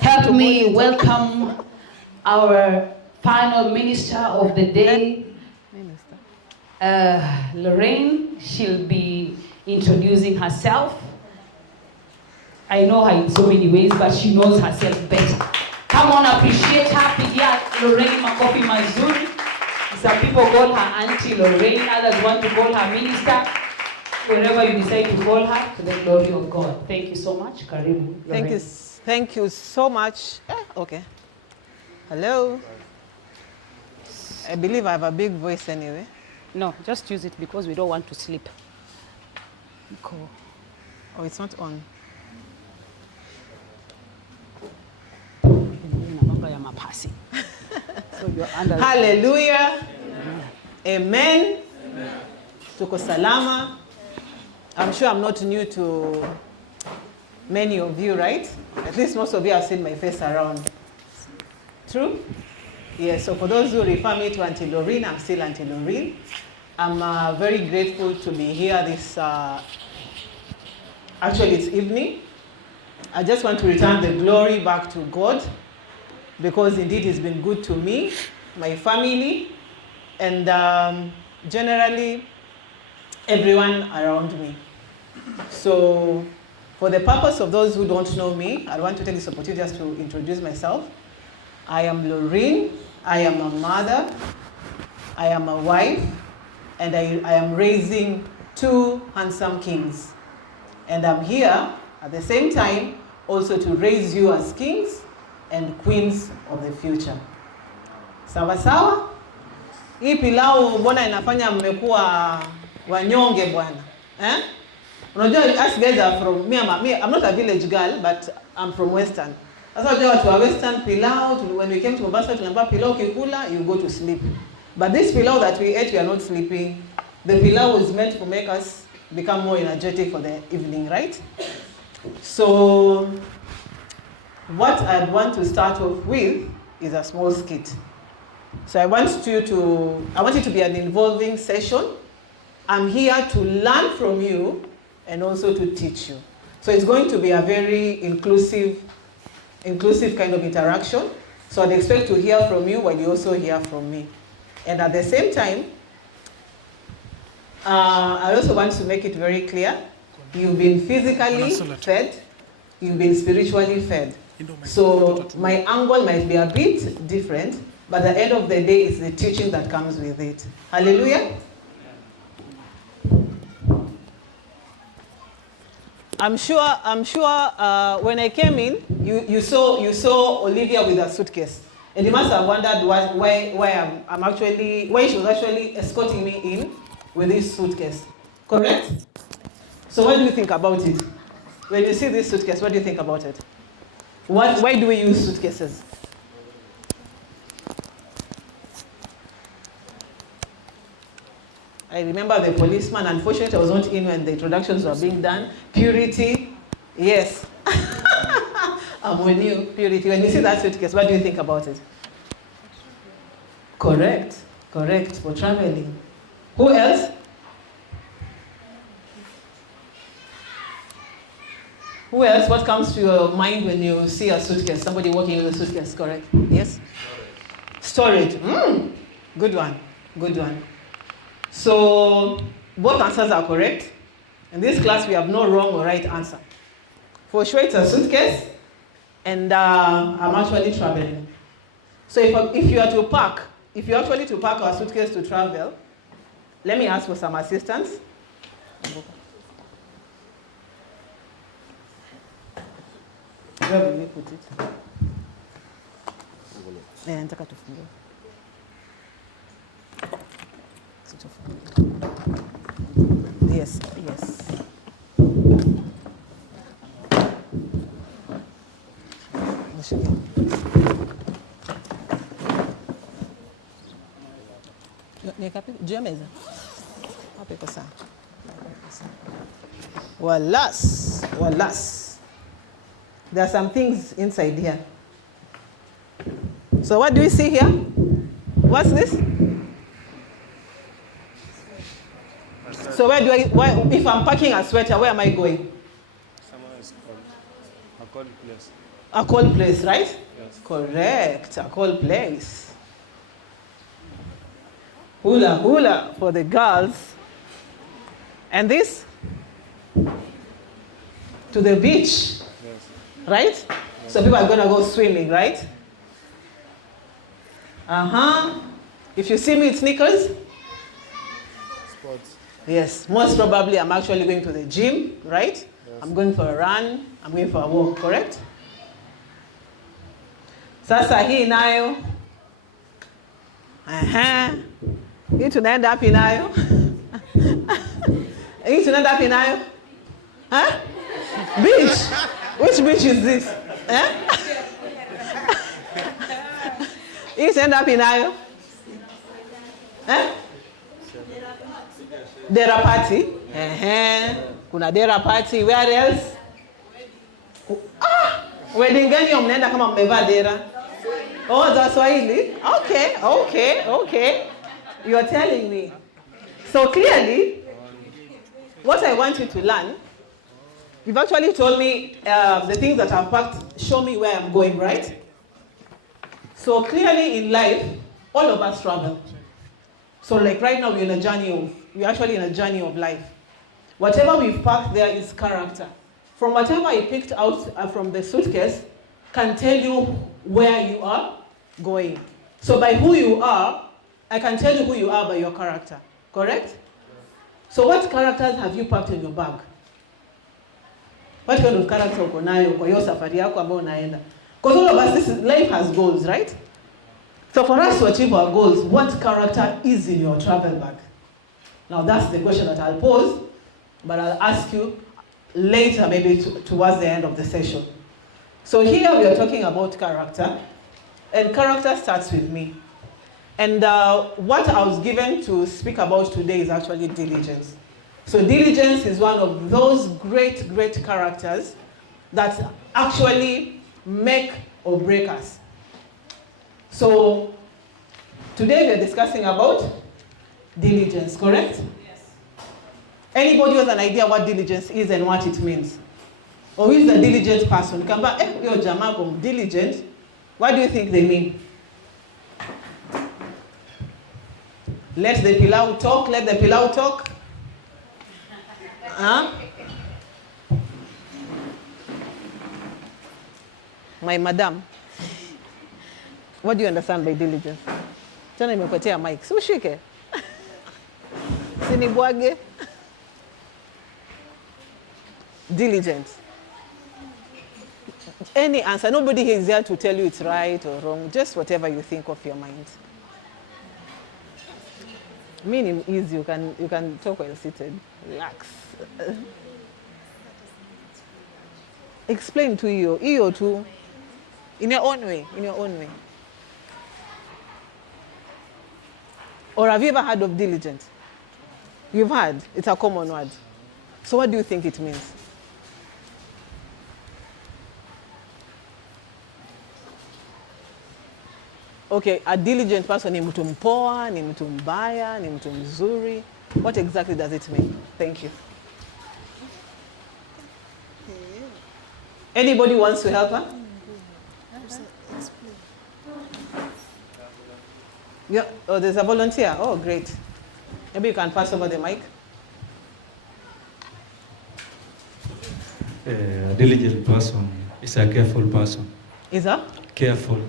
Help me welcome our final minister of the day, Lorraine. She'll be introducing herself. I know her in so many ways, but she knows herself better. Come on, appreciate her. Pigia Lorraine makofi mazuri. Some people call her Auntie Lorraine, others want to call her minister. Wherever you decide to call her, to the glory of God. Thank you so much. Karibu, Lorraine. Thank you so much. Okay. Hello. I believe I have a big voice anyway. No, just use it because we don't want to sleep. Cool. Oh, it's not on. So you're under. Hallelujah. Amen. Tuko salama. I'm sure I'm not new to many of you, right? At least most of you have seen my face around. True? Yes, so for those who refer me to Auntie Lorraine, I'm still Auntie Lorraine. I'm very grateful to be here this, actually it's evening. I just want to return the glory back to God because indeed He's been good to me, my family, and generally everyone around me. So for the purpose of those who don't know me, I want to take this opportunity just to introduce myself. I am Lorraine. I am a mother. I am a wife. And I am raising two handsome kings. And I'm here at the same time also to raise you as kings and queens of the future. Sawa sawa? Hii pilau mbona inafanya mmekuwa wanyonge bwana? Eh? Unajua, us guys are from, I'm not a village girl, but I'm from Western. That's why watu wa Western pilau, when we came to Mombasa, tunaambia pilau kikula, you go to sleep. But this pilau that we ate, we are not sleeping. The pilau was meant to make us become more energetic for the evening, right? So, what I want to start off with is a small skit. So I want it to be an involving session. I'm here to learn from you and also to teach you. So it's going to be a very inclusive kind of interaction. So I'd expect to hear from you while you also hear from me. And at the same time, I also want to make it very clear, you've been physically fed, you've been spiritually fed. So my angle might be a bit different, but at the end of the day, it's the teaching that comes with it. Hallelujah. I'm sure. When I came in, you saw Olivia with a suitcase, and you must have wondered why she was actually escorting me in with this suitcase. Correct? So what do you think about it? When you see this suitcase, what do you think about it? Why do we use suitcases? I remember the policeman. Unfortunately, I was not in when the introductions were being done. Purity, yes. I'm with you, purity. When you see that suitcase, what do you think about it? Correct, for traveling. Who else? Who else? What comes to your mind when you see a suitcase? Somebody walking with a suitcase, correct? Yes? Storage. Good one. So, both answers are correct. In this class, we have no wrong or right answer. For sure, it's a suitcase, and I'm actually traveling. So if you are to pack, if you're actually to pack our suitcase to travel, let me ask for some assistance. Where will we put it? Yes. Juu ya meza. Hapo iko sawa. Walas. There are some things inside here. So what do we see here? What's this? So if I'm packing a sweater, where am I going? Somewhere is called a cold place. A cold place, right? Yes. Correct, a cold place. Hula hula for the girls. And this? To the beach, Yes. right? So people are gonna go swimming, right? If you see me with sneakers, Sports. yes, most probably I'm actually going to the gym, right? Yes. I'm going for a run, I'm going for a walk, correct? Sasa hii nayo. Hii tunaenda wapi nayo? Hii tunaenda wapi nayo? Huh? Beach. Which beach is this? Hii tunaenda wapi nayo? Dera party. Kuna dera party. Where else? Wedding gani mnaenda kama mmevaa dera? Oh, za Swahili? Okay. You are telling me. So clearly, what I want you to learn, you've actually told me the things that I've packed, show me where I'm going, right? So clearly in life, all of us travel. So like right now, we're actually in a journey of life. Whatever we've packed there is character. From whatever I picked out from the suitcase, can tell you where you are going. So by who you are, I can tell you who you are by your character, correct? So what characters have you packed in your bag? What kind of character uko nayo kwa hiyo safari yako ambayo unaenda? Because all of us, life has goals, right? So for us to achieve our goals, what character is in your travel bag? Now that's the question that I'll pose, but I'll ask you later, maybe towards the end of the session. So here we are talking about character, and character starts with me. And what I was given to speak about today is actually diligence. So diligence is one of those great characters that actually make or break us. So today we are discussing about diligence, correct? Yes. Anybody has an idea what diligence is and what it means? Or who is the diligent person? Come back, you're Jamaican, diligent. What do you think they mean? Let the pilau talk. My madam, what do you understand by diligence? Tena nimepatia mic. Si ushike. Sinibwage. Diligent. Any answer. Nobody is here to tell you it's right or wrong. Just whatever you think of your mind. Meaning is you can talk while seated. Relax. Explain to you too. In your own way. Or have you ever heard of diligent? You've heard. It's a common word. So what do you think it means? Okay, a diligent person ni mtu mpoa, ni mtu mbaya, ni mtu mzuri. What exactly does it mean? Thank you. Anybody wants to help her? Yeah. Oh, there's a volunteer. Oh, great. Maybe you can pass over the mic. A diligent person is a careful person. Is that? Careful.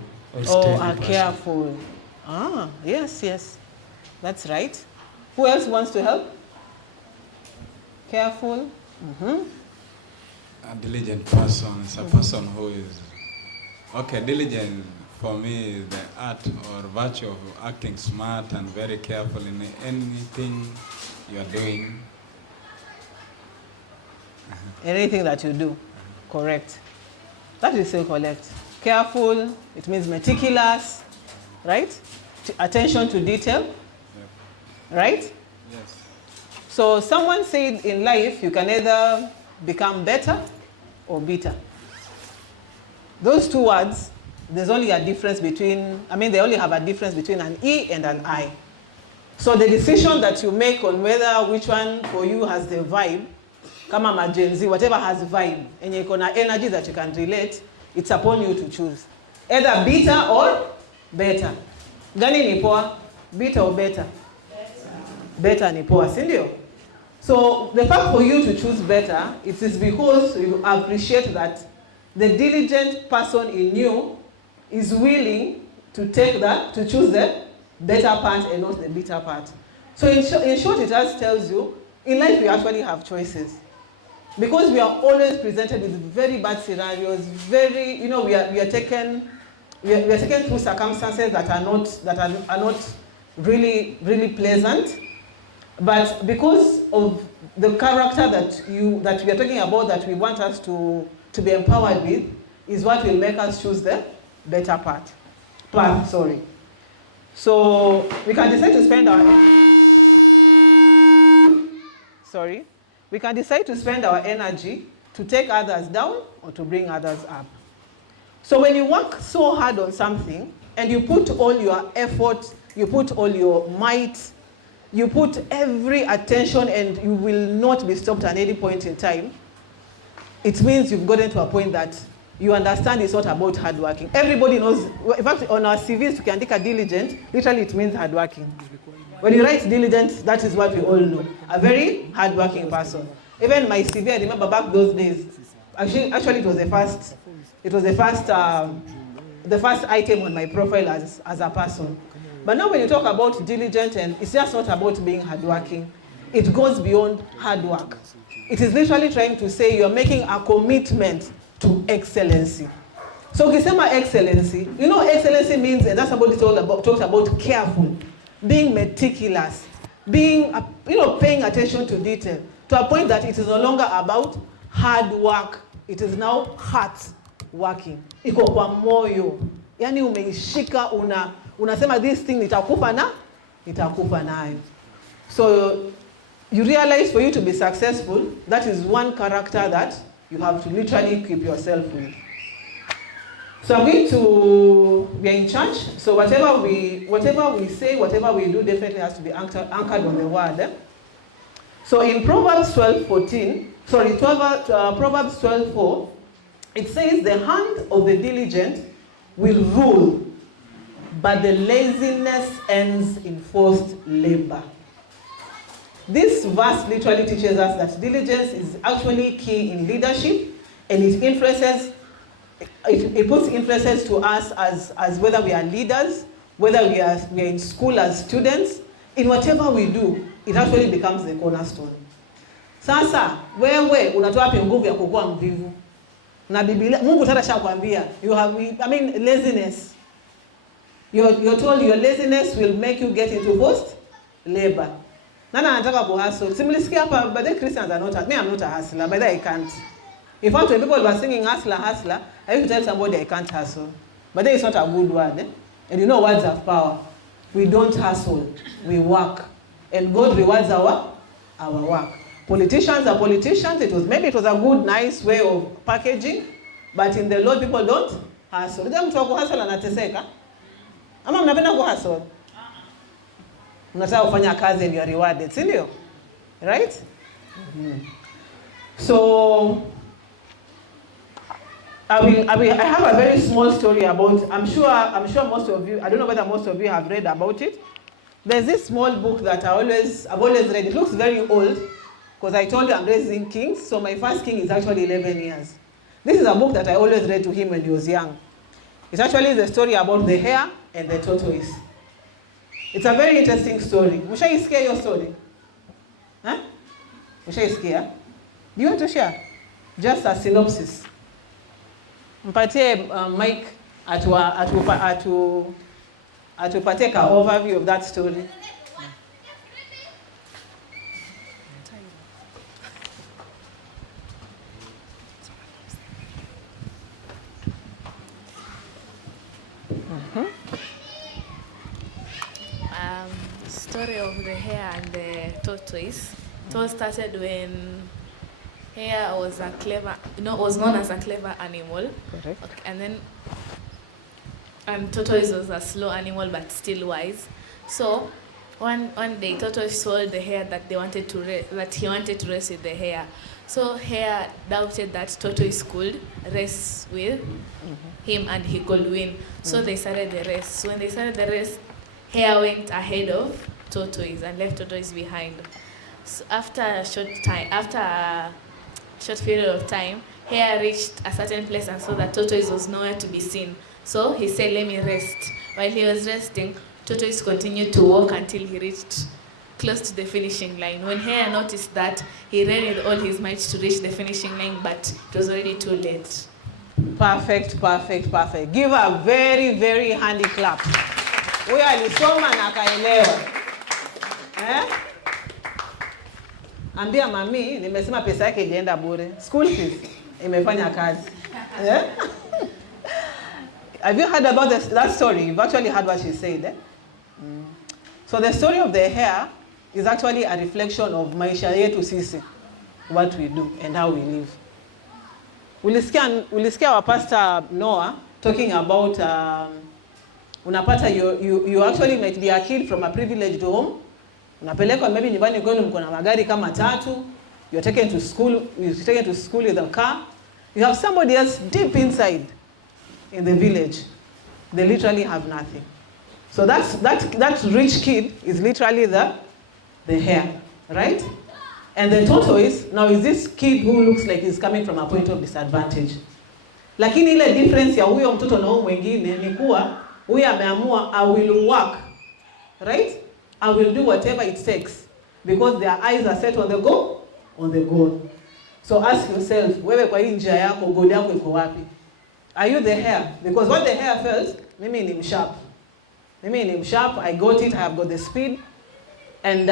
Careful. Yes. That's right. Who else wants to help? Careful. A diligent person is a person who is... Okay, diligent for me is the art or virtue of acting smart and very careful in anything you are doing. Anything that you do. Correct. That is so correct. Careful, it means meticulous, right? Attention to detail, Yep. right? Yes. So someone said in life you can either become better or bitter. Those two words, there's only a difference between, they only have a difference between an E and an I. So the decision that you make on whether which one for you has the vibe, kama Gen Z, whatever has vibe, and you can energy that you can relate, It's upon you to choose. Either bitter or better. Gani ni poa? Bitter or better? Better ni poa, si ndio? So the fact for you to choose better, it is because you appreciate that the diligent person in you is willing to take that, to choose the better part and not the bitter part. So in short, it just tells you, in life we actually have choices. Because we are always presented with very bad scenarios, very, you know, we are taken through circumstances that are not really pleasant. But because of the character that we are talking about, that we want us to be empowered with, is what will make us choose the better path. So we can decide to spend our energy to take others down or to bring others up. So when you work so hard on something and you put all your effort, you put all your might, you put every attention, and you will not be stopped at any point in time, it means you've gotten to a point that you understand it's not about hard working. Everybody knows, in fact, on our CVs, you can take a diligent, literally it means hard working. When you write diligent, that is what we all know. A very hard-working person. Even my CV, I remember back those days. Actually, it was the first item on my profile as a person. But now when you talk about diligent, and it's just not about being hardworking. It goes beyond hard work. It is literally trying to say you're making a commitment to excellency. So ukisema excellency, you know excellency means, and that's what it's all about, talks about careful, being meticulous, being, paying attention to detail, to a point that it is no longer about hard work, it is now heart working. Iko kwa moyo. Yani umeishika, unasema this thing nitakufa nayo. So you realize for you to be successful, that is one character that you have to literally keep yourself with. So I'm going to be in church. So whatever we say, whatever we do, definitely has to be anchored on the word. So in Proverbs 12:4, it says, the hand of the diligent will rule, but the laziness ends in forced labor. This verse literally teaches us that diligence is actually key in leadership, and it puts influences to us as whether we are leaders, whether we are in school as students. In whatever we do, it actually becomes the cornerstone. Sasa wewe unatoa wapi nguvu ya kukua mvivu? Na Biblia Mungu tata shakwambia, laziness. You're told your laziness will make you get into forced labor. Nana anataka kuhustle. Simulisikia hapa, but the Christians are not, I'm not a hustler, but I can't. In fact, when people were singing hustler, I used to tell somebody I can't hustle. But that is not a good word. Eh? And you know words have power. We don't hustle, we work. And God rewards our work. Politicians are politicians. Maybe it was a good, nice way of packaging, but in the Lord, people don't hustle. Ndio mtu wa kuhustle anateseka. Ama mnapenda kuhustle? Mnataka kufanya kazi and you are rewarded, si ndio? Right? Mm-hmm. So I have a very small story about, I'm sure most of you, I don't know whether most of you have read about it. There's this small book that I've always read. It looks very old, because I told you I'm raising kings, so my first king is actually 11 years. This is a book that I always read to him when he was young. It's actually the story about the hare and the tortoise. It's a very interesting story. Mushaisikia your story? Huh? Mushaisikia? Do you want to share? Just a synopsis. Mpatie Mike atupatie ka overview of that story. Story of the hare and the tortoise. It all started when hare was was known as a clever animal. Correct. Okay, and then tortoise was a slow animal but still wise. So one day Tortoise sold the hare that they wanted to that he wanted to race with the hare. So hare doubted that Tortoise could race with him and he could win. So they started the race. So when they started the race, hare went ahead of Tortoise and left Tortoise behind. So after a short period of time, hare reached a certain place and saw that Tortoise was nowhere to be seen. So he said, "Let me rest." While he was resting, Tortoise continued to walk until he reached close to the finishing line. When hare noticed that, he ran with all his might to reach the finishing line, but it was already too late. Perfect, perfect, perfect. Give a very, very handy clap. Huyo alisoma na akaelewa. Ambia mami, nimesema pesa yake ijaenda bure. School fees imefanya kazi. Have you heard about that story? You've actually heard what she said. So the story of the hare is actually a reflection of maisha yetu sisi, what we do and how we live. Ulisikia our pastor Noah talking about unapata you actually might be a kid from a privileged home. Unapelekwa maybe nyumbani kwenu mko na magari kama 3. You're taken to school with a car. You have somebody else deep inside in the village. They literally have nothing. So that rich kid is literally the hare, right? And the tortoise now is this kid who looks like he's coming from a point of disadvantage. Lakini ile difference ya huyo mtoto na huyo mwingine ni kuwa huyo ameamua I will work, right? I will do whatever it takes because their eyes are set on the goal. So ask yourself, wewe kwa hii njia yako goal yako iko wapi? Are you the hare? Because what the hare felt, mimi ni msharp. I got it, I have got the speed. And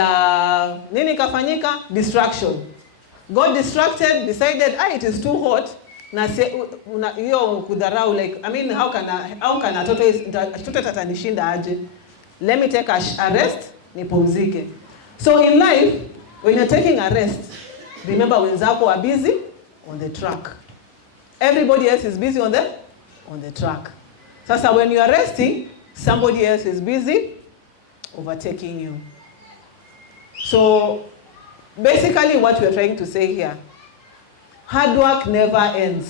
nini kafanyika? Distraction. Got distracted, decided, it is too hot. Na hiyo kudharau, like, I mean, how can a toto tatanishinda aje? Let me take a rest, nipumzike. So in life, when you're taking a rest, remember wenzako are busy on the track. Everybody else is busy on the track. Sasa when you are resting, somebody else is busy overtaking you. So basically what we are trying to say here, hard work never ends.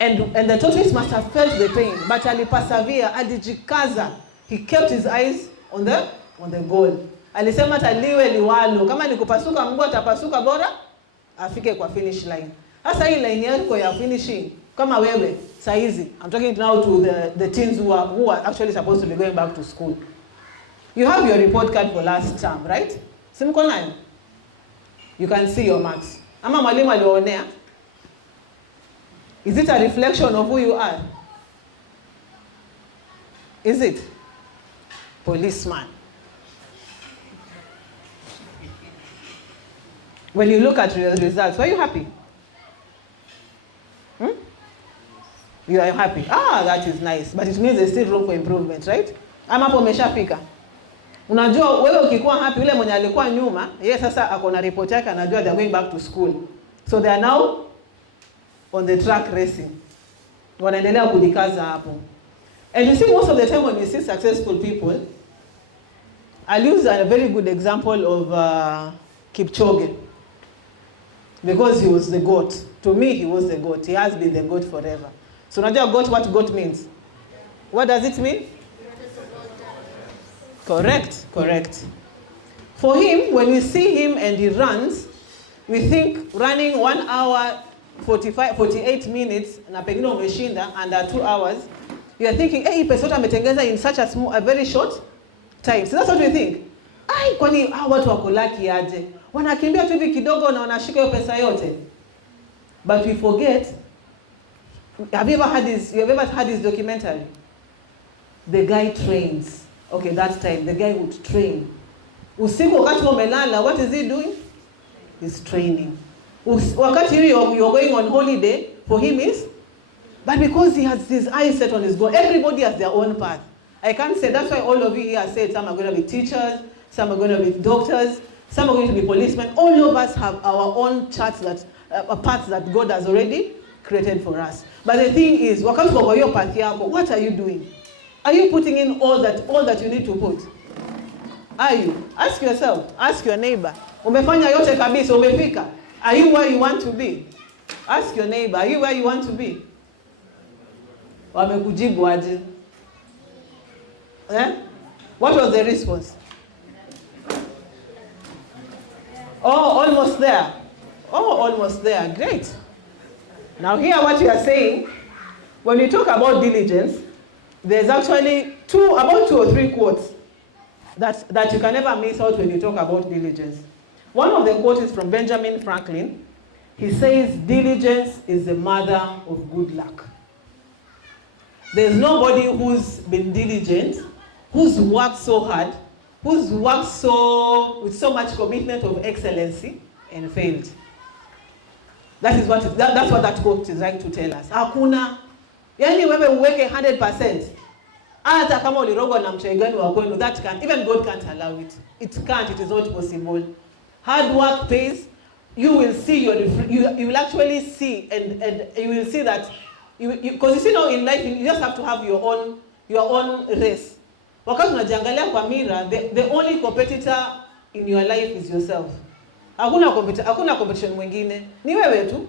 And the tortoise must have felt the pain, but persevere, alijikaza. He kept his eyes on the goal. Alisema taliwe liwalo, kama ni kupasuka mguu atapasuka bora afike kwa finish line. Sasa hii line yako ya finishing kama wewe saizi, I'm talking now to the teens who are actually supposed to be going back to school. You have your report card for last term, right? Simko nayo. You can see your marks. Ama mwalimu alionea. Is it a reflection of who you are? Is it? Policeman. When you look at your results, are you happy? You are happy. That is nice. But it means there's still room for improvement, right? Ama hapo umeshafika. Unajua wewe ukikuwa happy, yule mwenye alikuwa nyuma, yeye sasa ako na report yake, anajua they are going back to school. So they are now on the track racing. Wanaendelea kujikaza hapo. And you see most of the time when we see successful people, I'll use a very good example of Kipchoge. Because he was the GOAT. To me, he was the GOAT. He has been the GOAT forever. So unajua GOAT, what GOAT means? What does it mean? Correct. For him, when we see him and he runs, we think running 1 hour 48 minutes na pengine umeshinda under 2 hours, you are thinking, hey, pesota ametengeza in such a very short time. So that's what we think. Kwani watu wako lucky aje? Wanakimbia tu hivi kidogo na wanashika hiyo pesa yote. But we forget. Have you ever had this documentary? The guy trains. Okay, that time the guy would train. Usiku wakati umelala, what is he doing? He's training. Wakati you're going on holiday, for him is, but because he has his eyes set on his goal, everybody has their own path. I can't say, that's why all of you here said some are going to be teachers, some are going to be doctors, some are going to be policemen. All of us have our own paths that God has already created for us. But the thing is, wakati kwa hiyo path yako, what are you doing? Are you putting in all that you need to put? Are you? Ask yourself. Ask your neighbor. Umefanya yote kabisa, umefika. Are you where you want to be? Ask your neighbor, are you where you want to be? Wamekujibu aje? What was the response? Oh, almost there. Oh, almost there. Great. Now hear what you are saying. When you talk about diligence, there's actually about two or three quotes that you can never miss out when you talk about diligence. One of the quotes is from Benjamin Franklin. He says, diligence is the mother of good luck. There's nobody who's been diligent, who's worked so hard, who's worked with so much commitment of excellency and failed. That's what that quote is trying to tell us. Hakuna, yani wewe uweke 100%. Hata kama ulirogwa na mchai gani wa kwenu, that can't, even God can't allow it. It can't, it is not possible. Hard work pays. You will see you will actually see and you will see that because you see now in life you just have to have your own race. Wakati unajiangalia kwa mirror, the only competitor in your life is yourself. Hakuna competition mwingine. Ni wewe tu.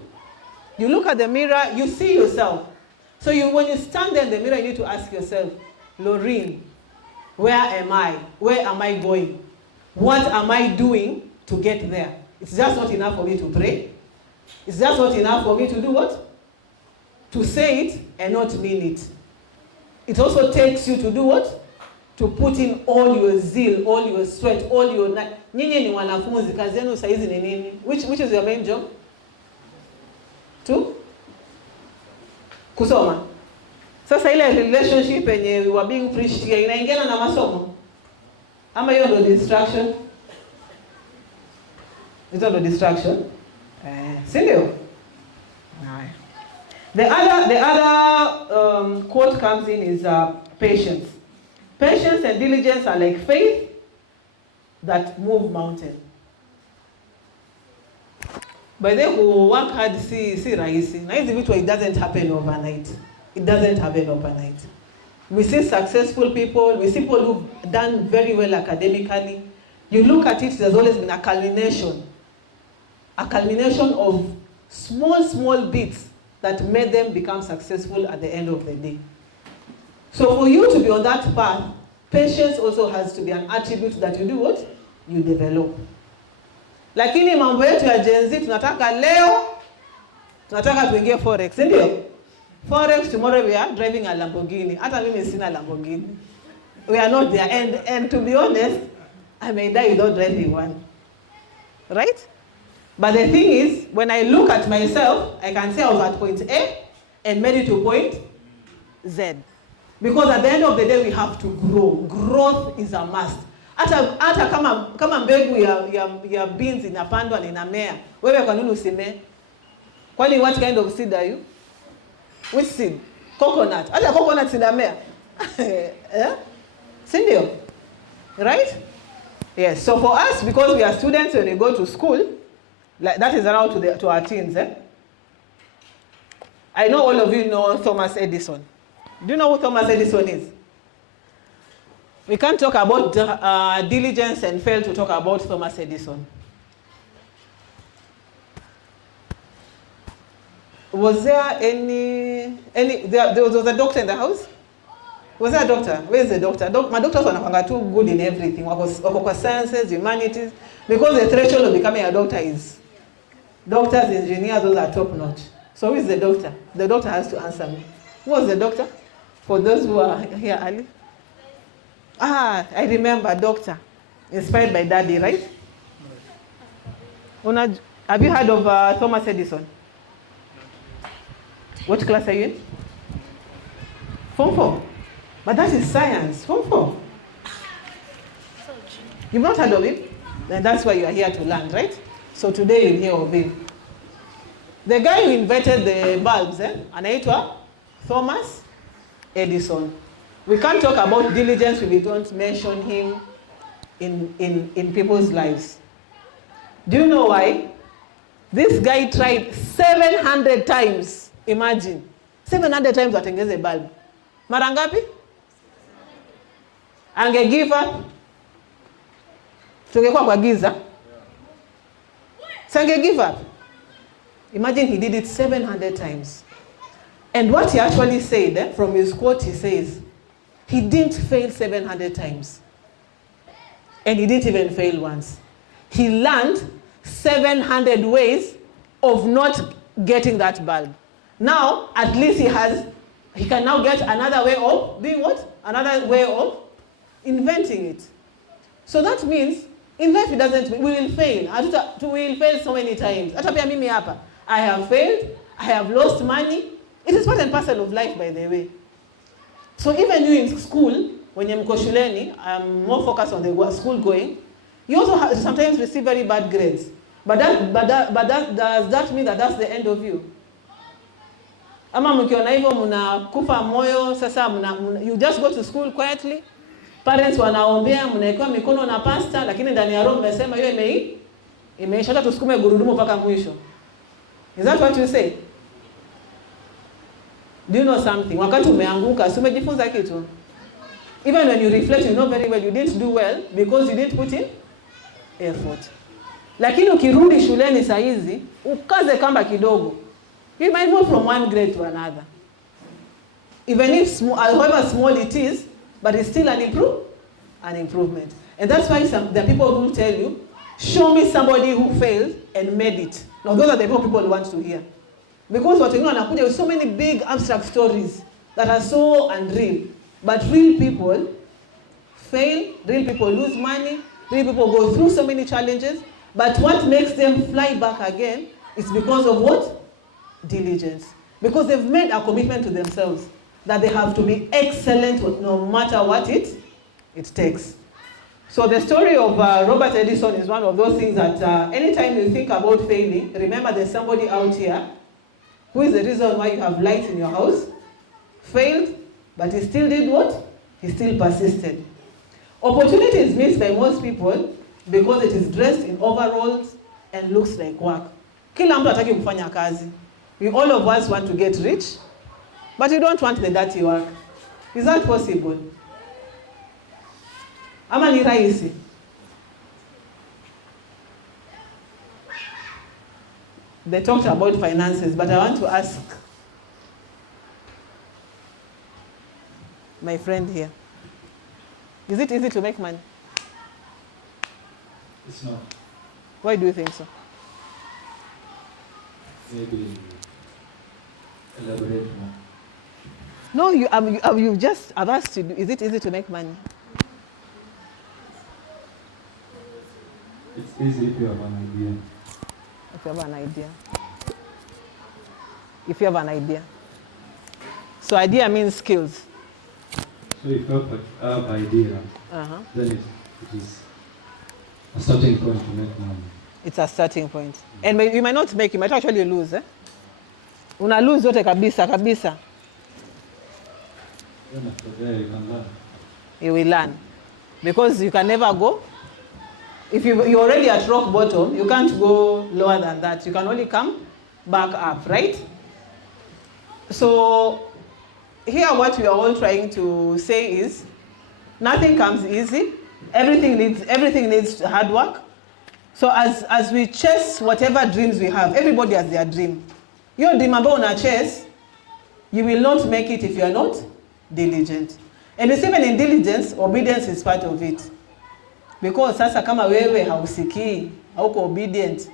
You look at the mirror, you see yourself. So when you stand there in the mirror, you need to ask yourself, Lorraine, where am I? Where am I going? What am I doing to get there? It's just not enough for me to pray. It's just not enough for me to do what? To say it and not mean it. It also takes you to do what? To put in all your zeal, all your sweat, all your... Nyinyi ni wanafunzi, kazi yenu saizi ni nini? Which is your main job? To? Kusoma. Sasa ile relationship yenye we were being preached here, inaingiana na masomo? Ama hiyo ndo distraction? Hizo ndo distraction? Si ndio? The other quote comes in is patience. Patience and diligence are like faith that move mountain. By the way, who work hard si rahisi. Na hizi vitu, it doesn't happen overnight. It doesn't happen overnight. We see successful people, we see people who've done very well academically. You look at it, there's always been a culmination of small bits that made them become successful at the end of the day. So for you to be on that path, patience also has to be an attribute that you do what? You develop. Lakini mambo yetu ya Gen Z, tunataka leo, tunataka tuingie Forex, ndio? Forex, tomorrow we are driving a Lamborghini. Hata mimi sina Lamborghini. We are not there. And to be honest, I may die without driving one. Right? But the thing is, when I look at myself, I can say I was at point A and made it to point Z. Because at the end of the day, we have to grow. Growth is a must. Hata kama mbegu ya beans inapandwa na inamea, wewe kwa nini usimee? Kwani what kind of seed are you? Which seed? Coconut. Hata coconut inamea. Sindio? Right? Yes. So for us, because we are students when we go to school, like that is around to our teens. I know all of you know Thomas Edison. Do you know who Thomas Edison is? We can't talk about diligence and fail to talk about Thomas Edison. Was there there was a doctor in the house? Was there a doctor? Where is the doctor? My doctors were too good in everything. Wako kwa sciences, humanities. Because the threshold of becoming a doctor is doctors, engineers, those are top notch. So who is the doctor? The doctor has to answer me. Who was the doctor? For those who are here early. I remember, doctor. Inspired by daddy, right? Have you heard of Thomas Edison? What class are you in? Form 4. But that is science. Form 4. You've not heard of him? Then that's why you are here to learn, right? So today you'll hear of him. The guy who invented the bulbs, anaitwa Thomas Edison. We can't talk about diligence if we don't mention him in people's lives. Do you know why? This guy tried 700 times. Imagine. 700 times atengeze bulb. Mara ngapi? Ange give up. Tungekuwa kwa giza. Sange give up. Imagine he did it 700 times. And what he actually said, from his quote, he says, he didn't fail 700 times. And he didn't even fail once. He learned 700 ways of not getting that bulb. Now, at least he can now get another way of doing what? Another way of inventing it. So that means, in life we will fail. We will fail so many times. Hata pia mimi hapa. I have failed, I have lost money. It is part and parcel of life, by the way. So even you in school, when you're mko shuleni, I'm more focused on the school going, you also sometimes receive very bad grades. But does that mean that that's the end of you? Ama mkiona hivyo mnakufa moyo, sasa you just go to school quietly. Parents wanaombea, mnaekewa mikono na pastor, lakini ndani ya roho mmesema hiyo imeisha, hata tusukume gurudumu mpaka mwisho. Is that what you say? Do you know something? Wakati umeanguka, si umejifunza kitu? Even when you reflect, you know very well you didn't do well because you didn't put in effort. Lakini ukirudi shuleni saa hizi, ukaze kamba kidogo, you might move from one grade to another. Even if however small it is, but it's still an improvement. And that's why there are people who tell you, show me somebody who failed and made it. Now those are the people want to hear. Because what you know, wanakuja with so many big abstract stories that are so unreal. But real people fail, real people lose money, real people go through so many challenges. But what makes them fly back again is because of what? Diligence. Because they've made a commitment to themselves that they have to be excellent no matter what it takes. So the story of Robert Edison is one of those things that anytime you think about failing, remember there's somebody out here who is the reason why you have light in your house, failed, but he still did what? He still persisted. Opportunity is missed by most people because it is dressed in overalls and looks like work. Kila mtu hataki kufanya kazi. All of us want to get rich, but you don't want the dirty work. Is that possible? Ama ni rahisi? They talked about finances, but I want to ask my friend here. Is it easy to make money? It's not. Why do you think so? Maybe elaborate more. No, you just have asked you, is it easy to make money? It's easy if you have an idea. If you have an idea. If you have an idea. So idea means skills. So if you have idea, then it is a starting point to make money. It's a starting point. And you might not make, you might actually lose. Una lose zote kabisa. Then after there you can learn. You will learn. Because you can never go. If you're already at rock bottom, you can't go lower than that. You can only come back up, right? So here what we are all trying to say is, nothing comes easy. Everything needs hard work. So as we chase whatever dreams we have, everybody has their dream. Your dream about una chase, you will not make it if you are not diligent. And it's even in diligence, obedience is part of it. Because sasa kama wewe hausikii, hauko obedient,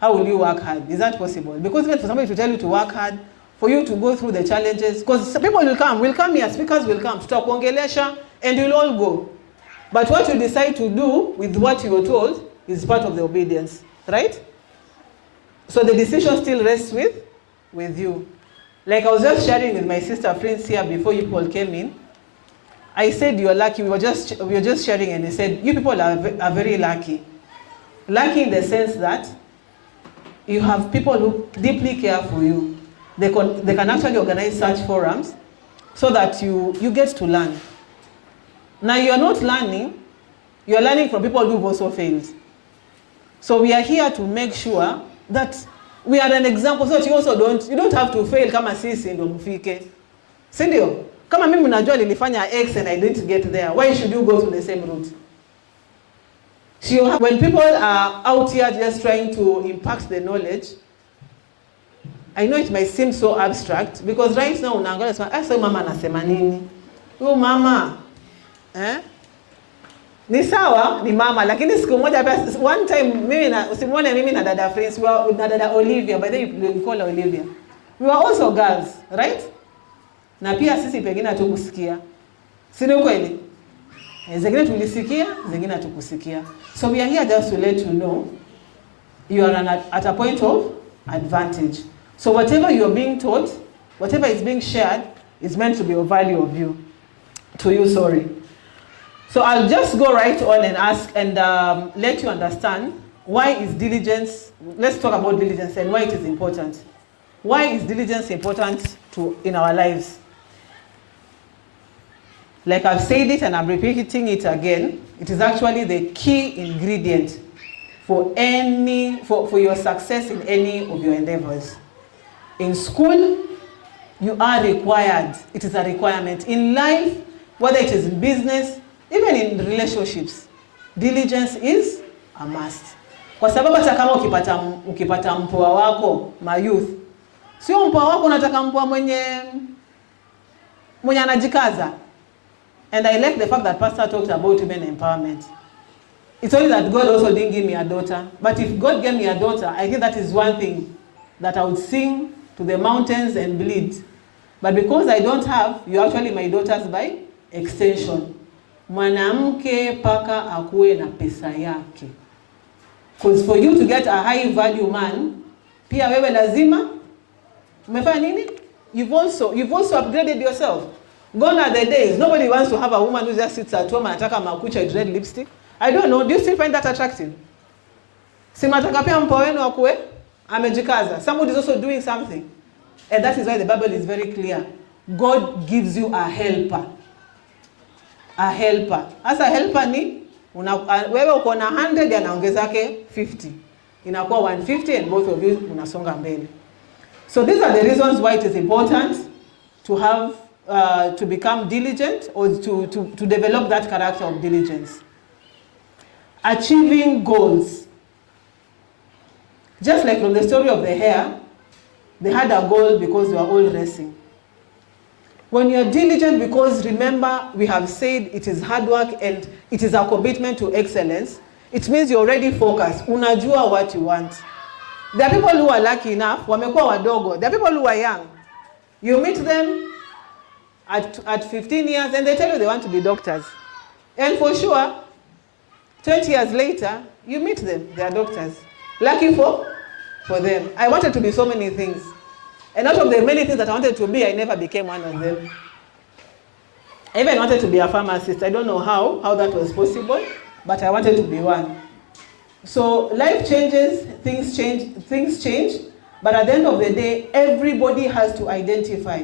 how will you work hard? Is that possible? Because even for somebody to tell you to work hard, for you to go through the challenges, because people will come here, speakers will come, tutakuongelesha, and you'll all go. But what you decide to do with what you were told is part of the obedience, right? So the decision still rests with you. Like I was just sharing with my sister Prince here before you people came in. I said you're lucky. We were just sharing, and he said you people are very lucky. Lucky in the sense that you have people who deeply care for you. They can actually organize such forums so that you get to learn. Now you are not learning, you are learning from people who've also failed. So we are here to make sure that we are an example so that you don't have to fail kama sisi ndo mfike. Si ndio? Kama mimi najua nilifanya X and I didn't get there, why should you go through the same route? So when people are out here just trying to impart the knowledge, I know it might seem so abstract because right now unaangalia sema so mama anasema nini? Huyo mama ni sawa ni mama lakini siku moja one time mimi na dada friends na dada Olivia, by the way we call her Olivia. We were also girls, right? Na pia sisi pengine hatukusikia. Si ni kweli? Zingine tulisikia, zingine hatukusikia. So we are here just to let you know you are at a point of advantage. So whatever you are being taught, whatever is being shared is meant to be of value to you, sorry. So I'll just go right on and ask and let you understand why is diligence, let's talk about diligence and why it is important. Why is diligence important in our lives? Like I've said it and I'm repeating it again, it is actually the key ingredient for your success in any of your endeavors. In school, you are required. It is a requirement. In life, whether it is in business, even in relationships, diligence is a must. Kwa sababu hata kama ukipata mpwa wako, youth, sio mpwa wako unataka mpwa mwenye anajikaza. And I like the fact that Pastor talked about women empowerment. It's only that God also didn't give me a daughter. But if God gave me a daughter, I think that is one thing that I would sing to the mountains and bleed. But because I don't have, you're actually my daughters by extension. Mwanamke paka akuwe na pesa yake. Because for you to get a high value man, pia wewe lazima, umefanya nini? You've also upgraded yourself. Gone are the days. Nobody wants to have a woman who just sits at home and ataka makucha with red lipstick. I don't know. Do you still find that attractive? Simataka pia mpo wenu akuwe amejikaza. Somebody is also doing something. And that is why the Bible is very clear. God gives you a helper. A helper. As a helper ni wewe uko na 100 anaongezake 50. Inakuwa 150 and both of you unasonga mbele. So these are the reasons why it is important to have to become diligent or to develop that character of diligence. Achieving goals. Just like from the story of the hare, they had a goal because they were all racing. When you are diligent, because remember we have said it is hard work and it is a commitment to excellence, it means you're already focused. Unajua what you want. There are people who are lucky enough, wamekuwa wadogo. There are people who are young. You meet them at 15 years and they tell you they want to be doctors. And for sure, 20 years later, you meet them, they are doctors. Lucky for them. I wanted to be so many things. And out of the many things that I wanted to be, I never became one of them. I even wanted to be a pharmacist. I don't know how that was possible, but I wanted to be one. So life changes, things change, but at the end of the day, everybody has to identify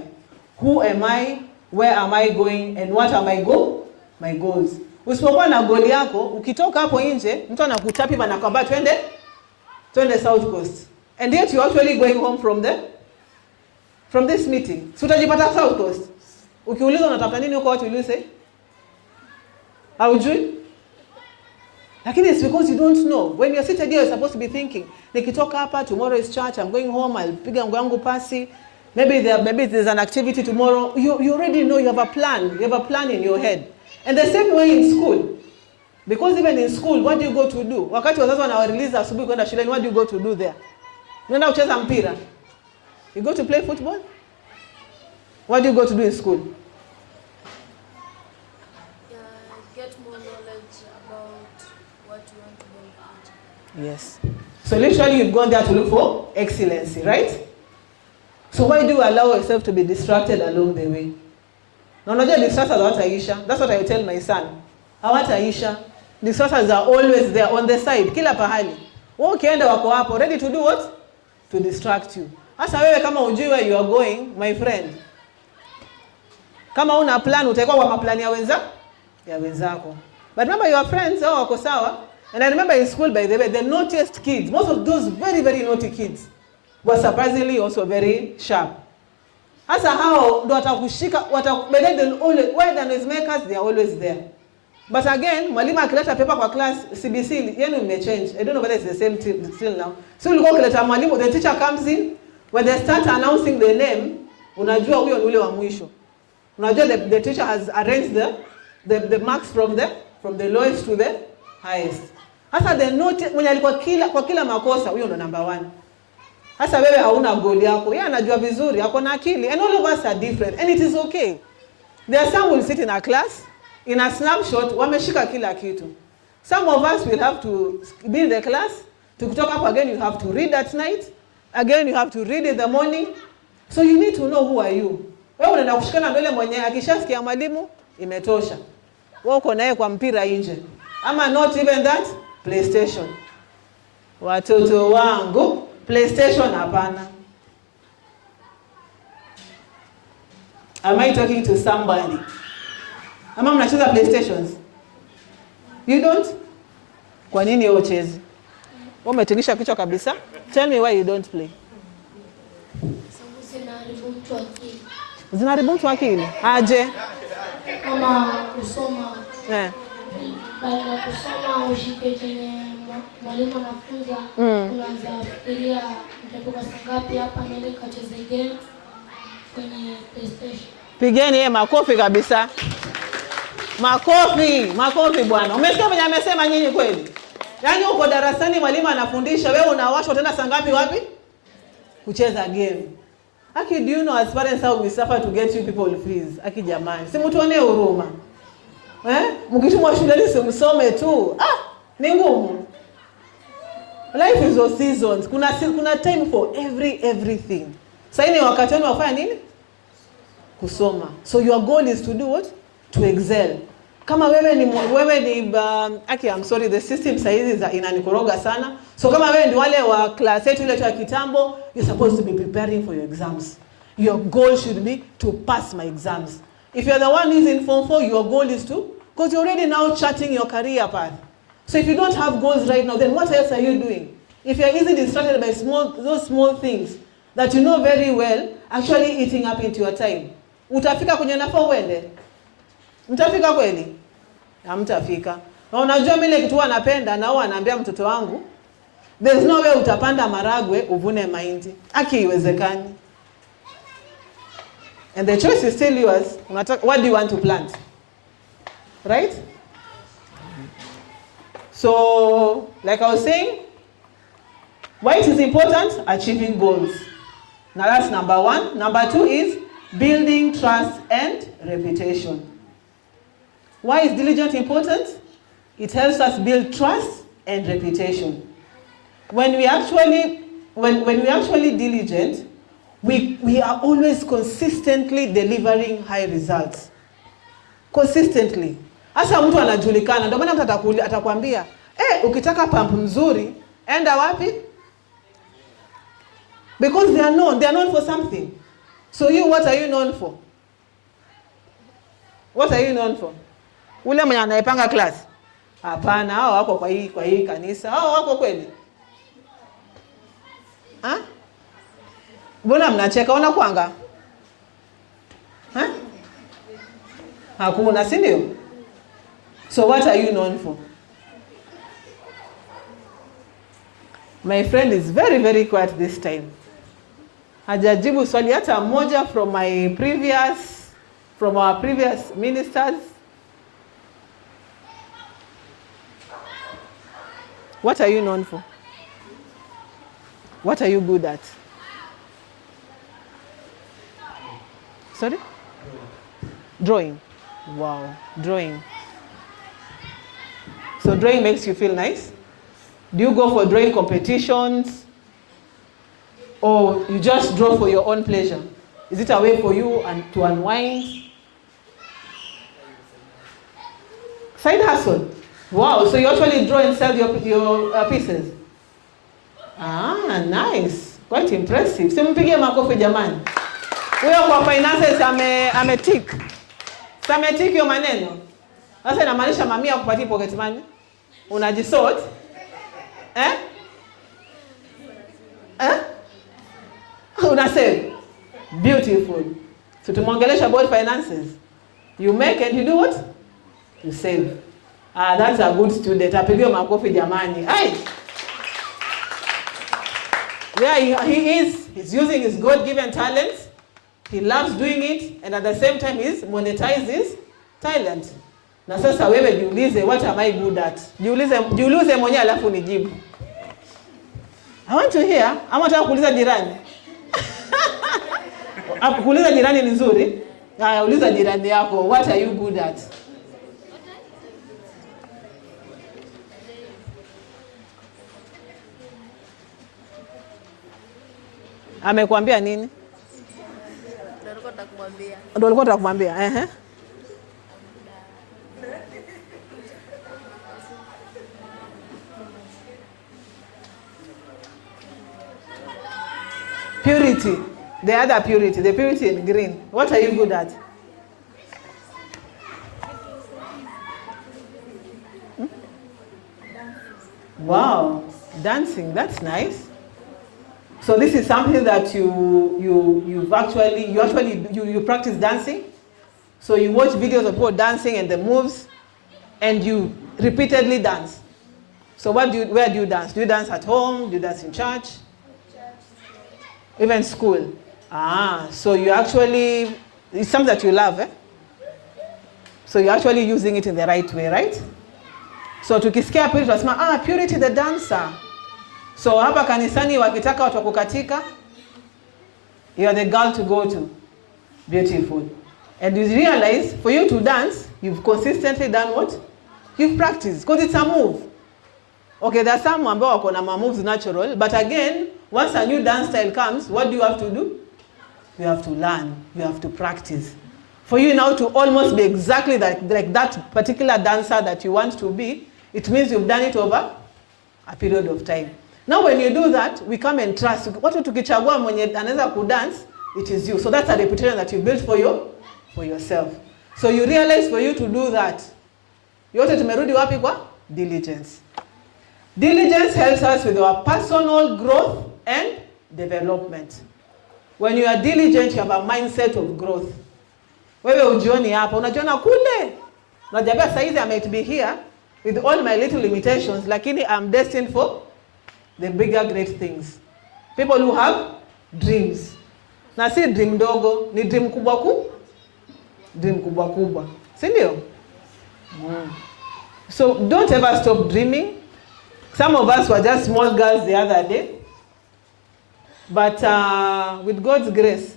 who am I, where am I going, and what are my goals. Usipokuwa na goal yako, ukitoka hapo nje, mtu anakutapi na kwamba twende South Coast. And yet you're actually going home from this meeting. So utajipata South Coast. Ukiulizwa unatafuta nini huko, what will you say? Haujui? Lakini it's because you don't know. When you're seated here, you're supposed to be thinking, nikitoka hapa, tomorrow is church, I'm going home, I'll piga nguo yangu pasi. Maybe there's an activity tomorrow. You already know, you have a plan. You have a plan in your head. And the same way in school. Because even in school, what do you go to do? Wakati wazazi wanawarelease asubuhi kwenda shuleni, what do you go to do there? Unaenda kucheza mpira. You go to play football? What do you go to do in school? Get more knowledge about what you want to do in the future. Yes. So literally you've gone there to look for excellency, right? So why do you allow yourself to be distracted along the way? Na unajua distractors hawataisha. That's what I tell my son. Hawataisha. Distractors are always there on the side, kila pahali. Wewe ukienda wako hapo, ready to do what? To distract you. Hasa wewe kama hujui where you are going, my friend. Kama una plan, utakuwa kwa maplani ya wenzako. But remember your friends, hao wako sawa. And I remember in school, by the way, the naughtiest kids, most of those very, very naughty kids, were surprisingly also very sharp. Hasa hao ndo watakushika, where the noisemakers, they are always there. But again, mwalimu akileta paper kwa class, CBC, yenu imechange. I don't know whether it's the same still now. So ulikuwa ukileta mwalimu, the teacher comes in, when they start announcing the name, unajua huyo ni ule wa mwisho. Unajua the teacher has arranged the marks from the lowest to the highest. Hasa the note mwenye alikuwa kwa kila makosa, huyo ndo number 1. Hasa wewe hauna goal yako. Yeye anajua vizuri, ako na akili. And all of us are different and it is okay. There are some who will sit in a class, in a snapshot, wameshika kila kitu. Some of us will have to be in the class, to talk up again you have to read at night, again you have to read in the morning. So you need to know who are you. Wewe unaenda kushikana mbele mwenye akishasikia mwalimu imetosha. Wewe uko naye kwa mpira nje. Ama not even that, PlayStation. Watoto wangu, PlayStation hapana. Am I talking to somebody? Ama mnacheza PlayStations? You don't? Kwa nini wewe uchezi? Wewe umetingisha kichwa kabisa? Tell me why you don't play. Sababu zinaharibu mtu akili. Zinaharibu mtu akili? Aje? Kama kusoma. Baada ya kusoma ushike chenye mwalimu anafunza, unaanza fikiria nitatoka saa ngapi hapa niende kacheze game kwenye PlayStation. Pigeni yeye makofi kabisa. Makofi bwana. Umesikia mwenye amesema nyinyi kweli? Yaani uko darasani mwalimu anafundisha, wewe unawashwa tena saa ngapi wapi? Kucheza game. Aki, do you know as parents how we suffer to get you people fees? Aki jamani, si mtuonee huruma. Mkitumwa shuleni simsome tu. Ni ngumu. Life is of seasons. Kuna time for everything. Sasa ni wakati wenu wafanya nini? Kusoma. So your goal is to do what? To excel. Kama wewe ni I'm sorry, the system saizi inanikoroga sana. So kama wewe ni wale wa class yetu ile ya kitambo, you're supposed to be preparing for your exams. Your goal should be to pass my exams. If you're the one who's in Form 4, your goal is to, because you're already now charting your career path. So if you don't have goals right now, then what else are you doing? If you're easily distracted by those small things that you know very well, actually eating up into your time, utafika kwenye nafaa uende? Mtafika kweli? Hamtafika. Na unajua mimi ile kitu anapenda na huwa anaambia mtoto wangu, there's no way utapanda maragwe uvune mahindi. Iwezekani. And the choice is still yours. What do you want to plant? Right? So, like I was saying, why it is important? Achieving goals. Now that's number 1. Number 2 is building trust and reputation. Why is diligence important? It helps us build trust and reputation. When we actually diligent, we are always consistently delivering high results. Consistently. Asa mtu anajulikana, ndio maana mtu atakwambia, ukitaka pump mzuri, enda wapi? Because they are known for something. So you, what are you known for? What are you known for? Ule mwenye anaipanga class? Hapana, hao wako kwa hii kanisa. Hao wako kweli? Mbona mnacheka? Ona kwanga? Hakuna, si ndio? So what are you known for? My friend is very, very quiet this time. Hajajibu swali hata moja from our previous ministers. What are you known for? What are you good at? Sorry? Drawing. Wow, drawing. So drawing makes you feel nice? Do you go for drawing competitions? Or you just draw for your own pleasure? Is it a way for you to unwind? Side hustle. Wow, so you actually draw and sell your pieces? Nice. Quite impressive. Simpigie makofi jamani. Huyo kwa finances ametick. Ametick hiyo maneno. Sasa inamaanisha mamia kupatia pocket money. Unajisort? Una save. Beautiful. So tumwongelesha about finances. You make and you do what? You save. That's a good student. Apigiwe makofi jamani. Hey! Yeah, he is. He's using his God-given talents. He loves doing it, and at the same time he's monetizes his talent. Na sasa wewe jiulize, what am I good at? Jiulize mwenyewe alafu nijibu. I want to hear. Ama nataka kuuliza jirani. Kuuliza jirani ni nzuri. Haya, uliza jirani yako, what are you good at? Amekwambia nini? Ndio alikuwa atakumwambia. Ehe. Purity. The other purity. The purity in green. What are you good at? Wow. Dancing. That's nice. So this is something that you practice dancing. So you watch videos of people dancing and the moves, and you repeatedly dance. So where do you dance? Do you dance at home? Do you dance in church? Even school. So you actually, it's something that you love, eh? So you're actually using it in the right way, right? So tukisikia purity tunasema, Purity the dancer. So hapa kanisani wakitaka watu kukatika, you are the girl to go to. Beautiful. And you realize for you to dance, you've consistently done what? You've practiced, because it's a move. Okay, there are some ambao wako na moves natural, but again, once a new dance style comes, what do you have to do? You have to learn, you have to practice. For you now to almost be exactly like that particular dancer that you want to be, it means you've done it over a period of time. Now when you do that, we come and trust. Watu tukichagua mwenye anaweza kudance, it is you. So that's a reputation that you built for yourself. So you realize for you to do that, yote tumerudi wapi kwa? Diligence. Diligence helps us with our personal growth and development. When you are diligent, you have a mindset of growth. Wewe ujioni hapa, unajiona kule. Unajambia saizi I might be here with all my little limitations, lakini I'm destined for the bigger great things. People who have dreams. Na si dream ndogo, ni dream kubwa dream kubwa. Si ndio? So don't ever stop dreaming. Some of us were just small girls the other day. But with God's grace,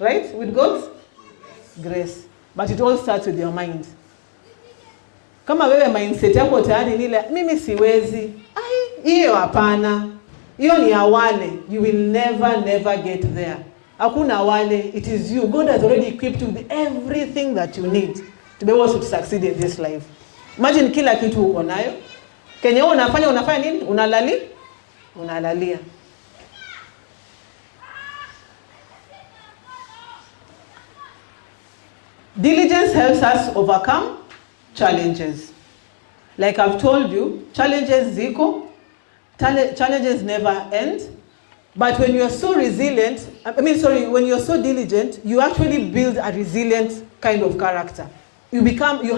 right? With God's grace. But it all starts with your mind. Kama wewe mindset yako tayari nile, mimi siwezi. Hiyo hapana. Hiyo ni awale. You will never get there. Hakuna wale. It is you. God has already equipped you with everything that you need to be able to succeed in this life. Imagine kila kitu uko nayo. Kenye unafanya nini? Unalalia. Diligence helps us overcome challenges. Like I've told you, challenges ziko, challenges never end. But when you are so resilient, when you are so diligent, you actually build a resilient kind of character. You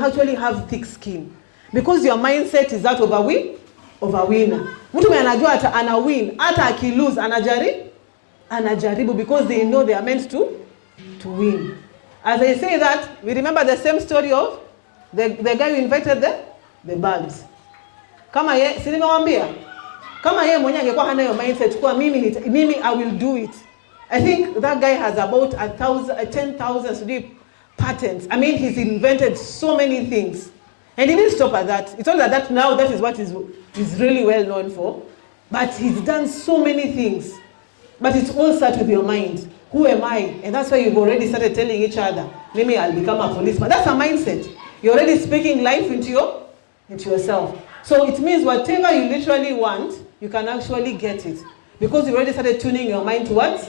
actually have thick skin. Because your mindset is that of a winner. Mtu mwenye anajua hata ana win, hata akilose anajaribu because they know they are meant to win. As I say that, we remember the same story of the guy who invited the birds. Kama si nimewambia, kama yeye mwenyewe angekuwa hana hiyo mindset kwa mimi I will do it. I think that guy has about 10,000 patents. I mean, he's invented so many things. And he didn't stop at that. It's all that now that is what he's really well known for. But he's done so many things. But it's all starts with your mind. Who am I? And that's why you've already started telling each other, maybe I'll become a policeman. That's a mindset. You're already speaking life into yourself. So it means whatever you literally want, you can actually get it. Because you already started tuning your mind towards.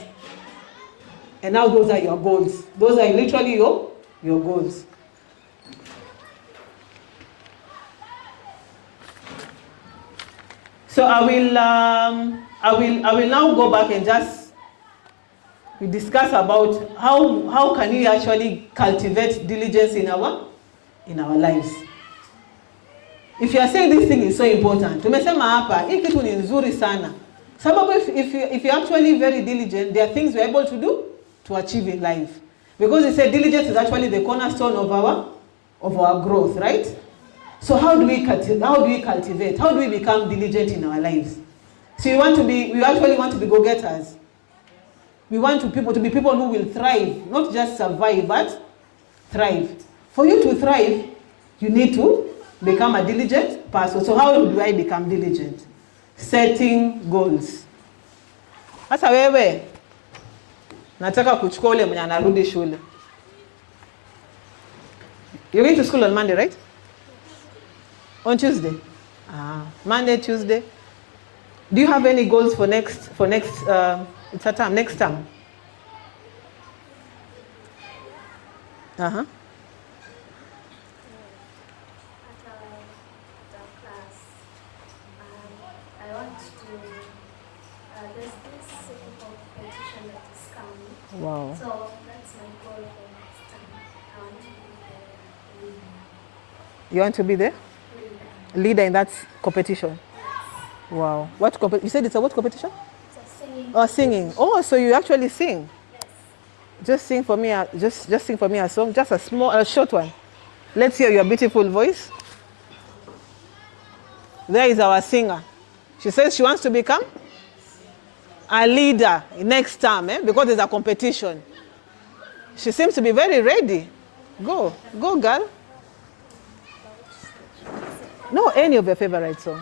And now those are your goals. Those are literally your goals. So I will now go back and just we discuss about how can we actually cultivate diligence in our lives. If you are saying this thing is so important, tumesema hapa, hii kitu ni nzuri sana. Sababu if you're actually very diligent, there are things you're able to do to achieve in life. Because he said diligence is actually the cornerstone of our growth, right? So how do we cultivate? How do we become diligent in our lives? So we actually want to be go-getters. We want people to be people who will thrive, not just survive, but thrive. For you to thrive, you need to become a diligent person. So how do I become diligent? Setting goals. Sasa wewe, nataka kuchukua ule mwenye anarudi shule. You're going to school on Monday, right? On Tuesday? Monday, Tuesday. Do you have any goals for next next term? Uh-huh. Wow. So that's my goal for next time. I want to be the leader. You want to be the leader in that competition? Yes. Wow. You said it's a what competition? It's a singing. Oh, singing. Oh, so you actually sing? Yes. Just sing for me. Just sing for me a song. Just a short one. Let's hear your beautiful voice. There is our singer. She says she wants to become a leader next time, because there's a competition. She seems to be very ready. Go, girl. No, any of your favorite song.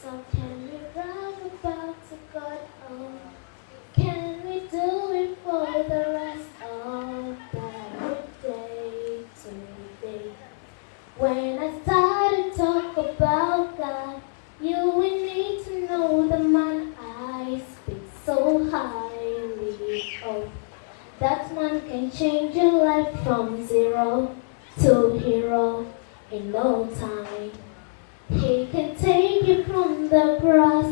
So can we run about to God? Oh, can we do it for the rest of the day to day? When I started talk about God, you will need to know the man I speak so highly of. That man can change your life from zero to hero in no time. He can take you from the grass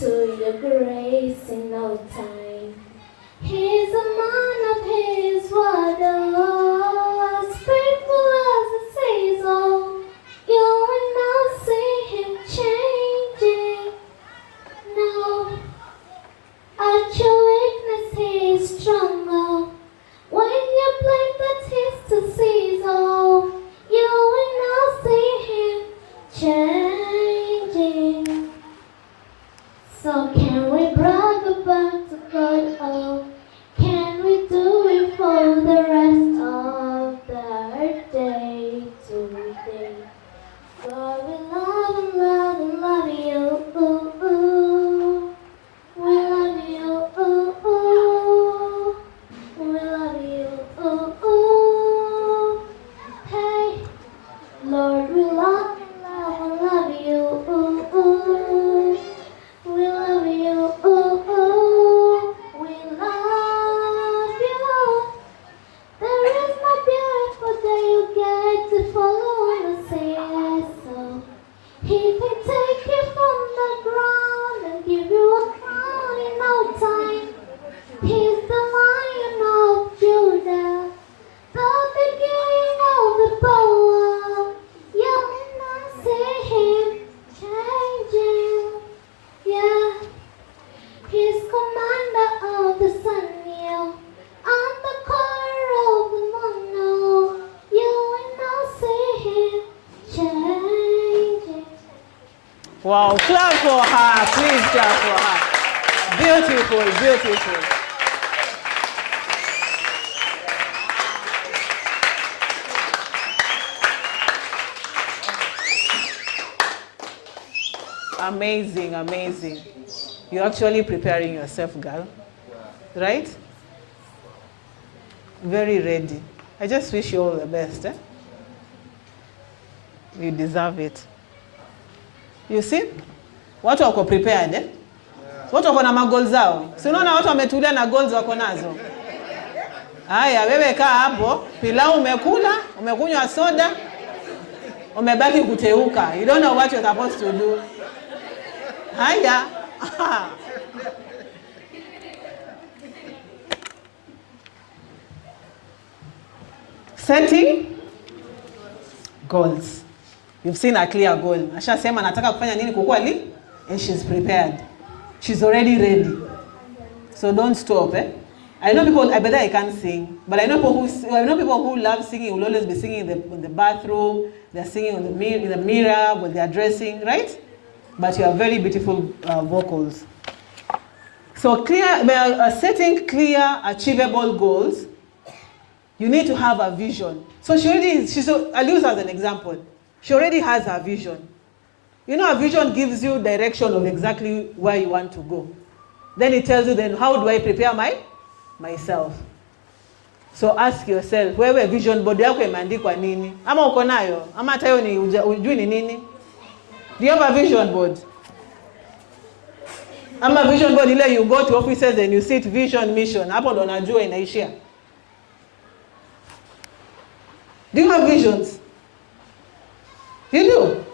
to your grace in no time. He's a man of his word, oh, faithful as it says, oh, you will not see him changing. No, at your weakness he is strong, oh, when you blame that he's to seize, oh, you will not see him changing. So can we brag about the God? Oh, can we do it for the rest of the day to day? God, we love and love and love you. Ooh, ooh. We love you. Ooh, ooh. We love you. Ooh, ooh. Hey, Lord, we love and love you. Ooh, ooh. We love you. Ooh, ooh. We love you. There is no beautiful day you get to follow and say yes. So he can take you from the ground and give you a crown in no time. He's the Lion of Judah, the beginning of the power. You will not see him changing. Yeah, he's commander of the sun, yeah, and the color of the moon. No, you will not see him changing. Wow, clap for her. Please clap for her. Beautiful, beautiful. Amazing, amazing. You're actually preparing yourself, girl. Right? Very ready. I just wish you all the best. You deserve it. You see? Watu wako prepared, Watu wako na magoli zao. Si unaona watu wametulia na goals wako nazo. Haya, wewe kaa hapo, pilau umekula, umekunywa soda. Umebaki kuteuka. You don't know what you're supposed to do. Haya. Setting goals. You've seen a clear goal. Ashasema nataka kufanya nini kukweli? And she's prepared. She's already ready. So don't stop, eh? I know people, I bet I can't sing, but I know people who love singing will always be singing in the bathroom, they're singing in the mirror when they're dressing, right? But you have very beautiful vocals. So setting clear, achievable goals, you need to have a vision. So I'll use as an example. She already has her vision. You know, a vision gives you direction of exactly where you want to go. Then it tells you, then how do I prepare myself? So ask yourself, wewe vision board yako imeandikwa nini? Ama uko nayo? Ama hata hiyo ni ujui ni nini? Do you have a vision board? Ama vision board ile you go to offices and you sit vision mission. Hapo ndo unajua inaishia. Do you have visions? You do?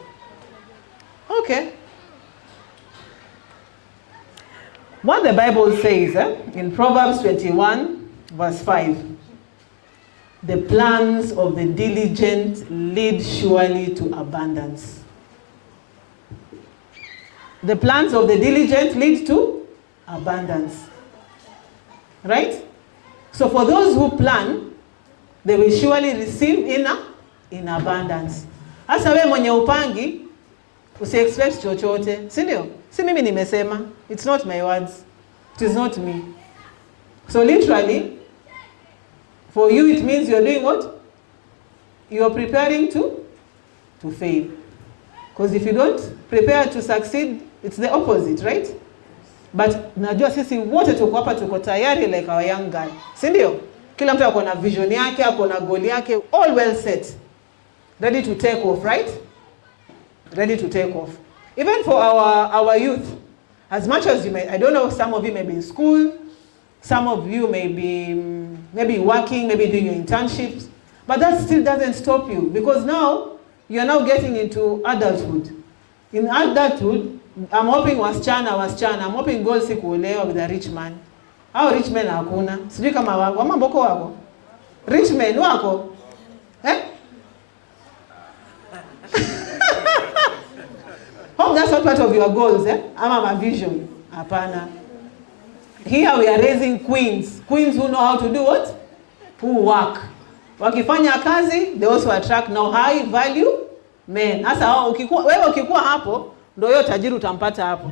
Okay. What the Bible says in Proverbs 21 verse 5, the plans of the diligent lead surely to abundance. The plans of the diligent lead to abundance. Right? So for those who plan, they will surely receive in abundance. Hasa wewe mwenye upangi, usi-expect chochote, si ndio? Si mimi nimesema, it's not my words, it is not me. So literally, for you it means you're doing what? You're preparing to fail. Because if you don't prepare to succeed, it's the opposite, right? But najua sisi wote tuko hapa tuko tayari like our young guy, si ndio? Kila mtu ako na vision yake, ako na goal yake, all well set. Ready to take off, right? Ready to take off. Even for our youth, as much as you may, I don't know, some of you may be in school, some of you may be maybe working, maybe doing your internships, but that still doesn't stop you, because now you're now getting into adulthood. In adulthood, I'm hoping wasichana, I'm hoping goal si kuolewa with a rich man. Hao rich men hakuna. Sijui kama wako, ama mboko wako. Rich men wako. Eh? Hope that's not part of your goals, eh? Ama my vision. Hapana. Here we are raising queens. Queens who know how to do what? Who work. Wakifanya kazi, they also attract now high value men. Sasa wewe ukikuwa hapo, ndio hiyo tajiri utampata hapo.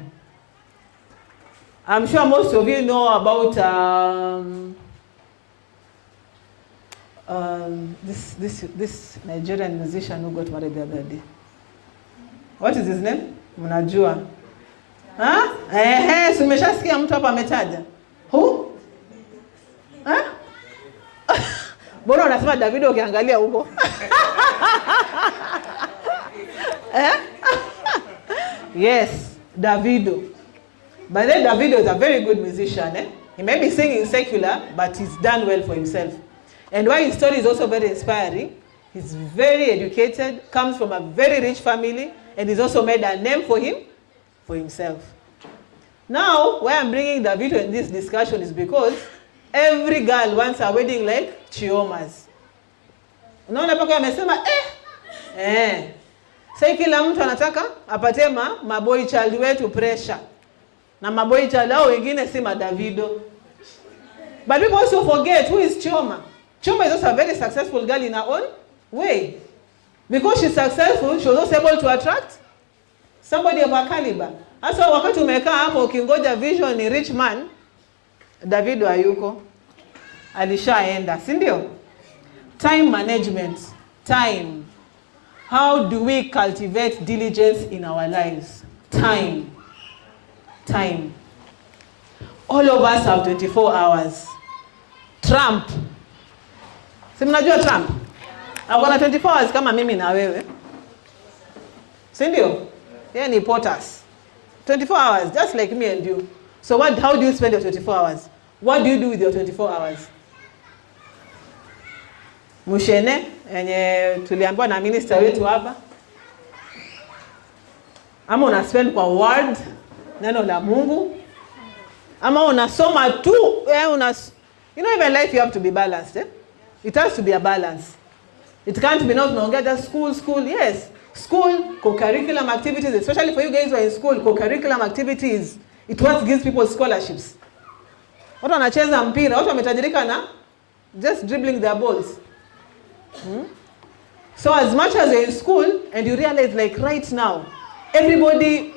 I'm sure most of you know about this Nigerian musician who got married the other day. What is his name? Mnajua? Si umeshasikia mtu hapa ametaja. Who? Mbona unasema Davido ukiangalia huko? Yes, Davido. But then Davido is a very good musician. He may be singing secular, but he's done well for himself. And why his story is also very inspiring, he's very educated, comes from a very rich family, and he's also made a name for himself. Now, why I'm bringing Davido in this discussion is because every girl wants a wedding like Chioma's. Unaona paka amesema Sasa kila mtu anataka apatie maboy child wetu pressure. Na maboy child hao wengine si Davido. But people also forget who is Chioma. Chioma is also a very successful girl in her own way. Because she's successful, she was also able to attract somebody of her caliber. Asa wakati umekaa hapo ukingoja vision ni rich man, Davido hayuko. Alishaenda, si ndio? Time management. Time. How do we cultivate diligence in our lives? Time. All of us have 24 hours. Trump. Si mnajua Trump? Akona 24 hours kama mimi na wewe. Si ndio? Yeye ni POTUS. 24 hours, just like me and you. So how do you spend your 24 hours? What do you do with your 24 hours? Mushene, yenye tuliambiwa na minister wetu hapa, Ama una spend kwa word, neno la Mungu. Ama unasoma tu, you know, even life you have to be balanced. It has to be a balance. It can't be not longer just school. Yes, school, co-curriculum activities, especially for you guys who are in school, co-curriculum activities, it what gives people scholarships. Watu wanacheza mpira, watu wametajirika na just dribbling their balls. So as much as you're in school and you realize like right now, everybody,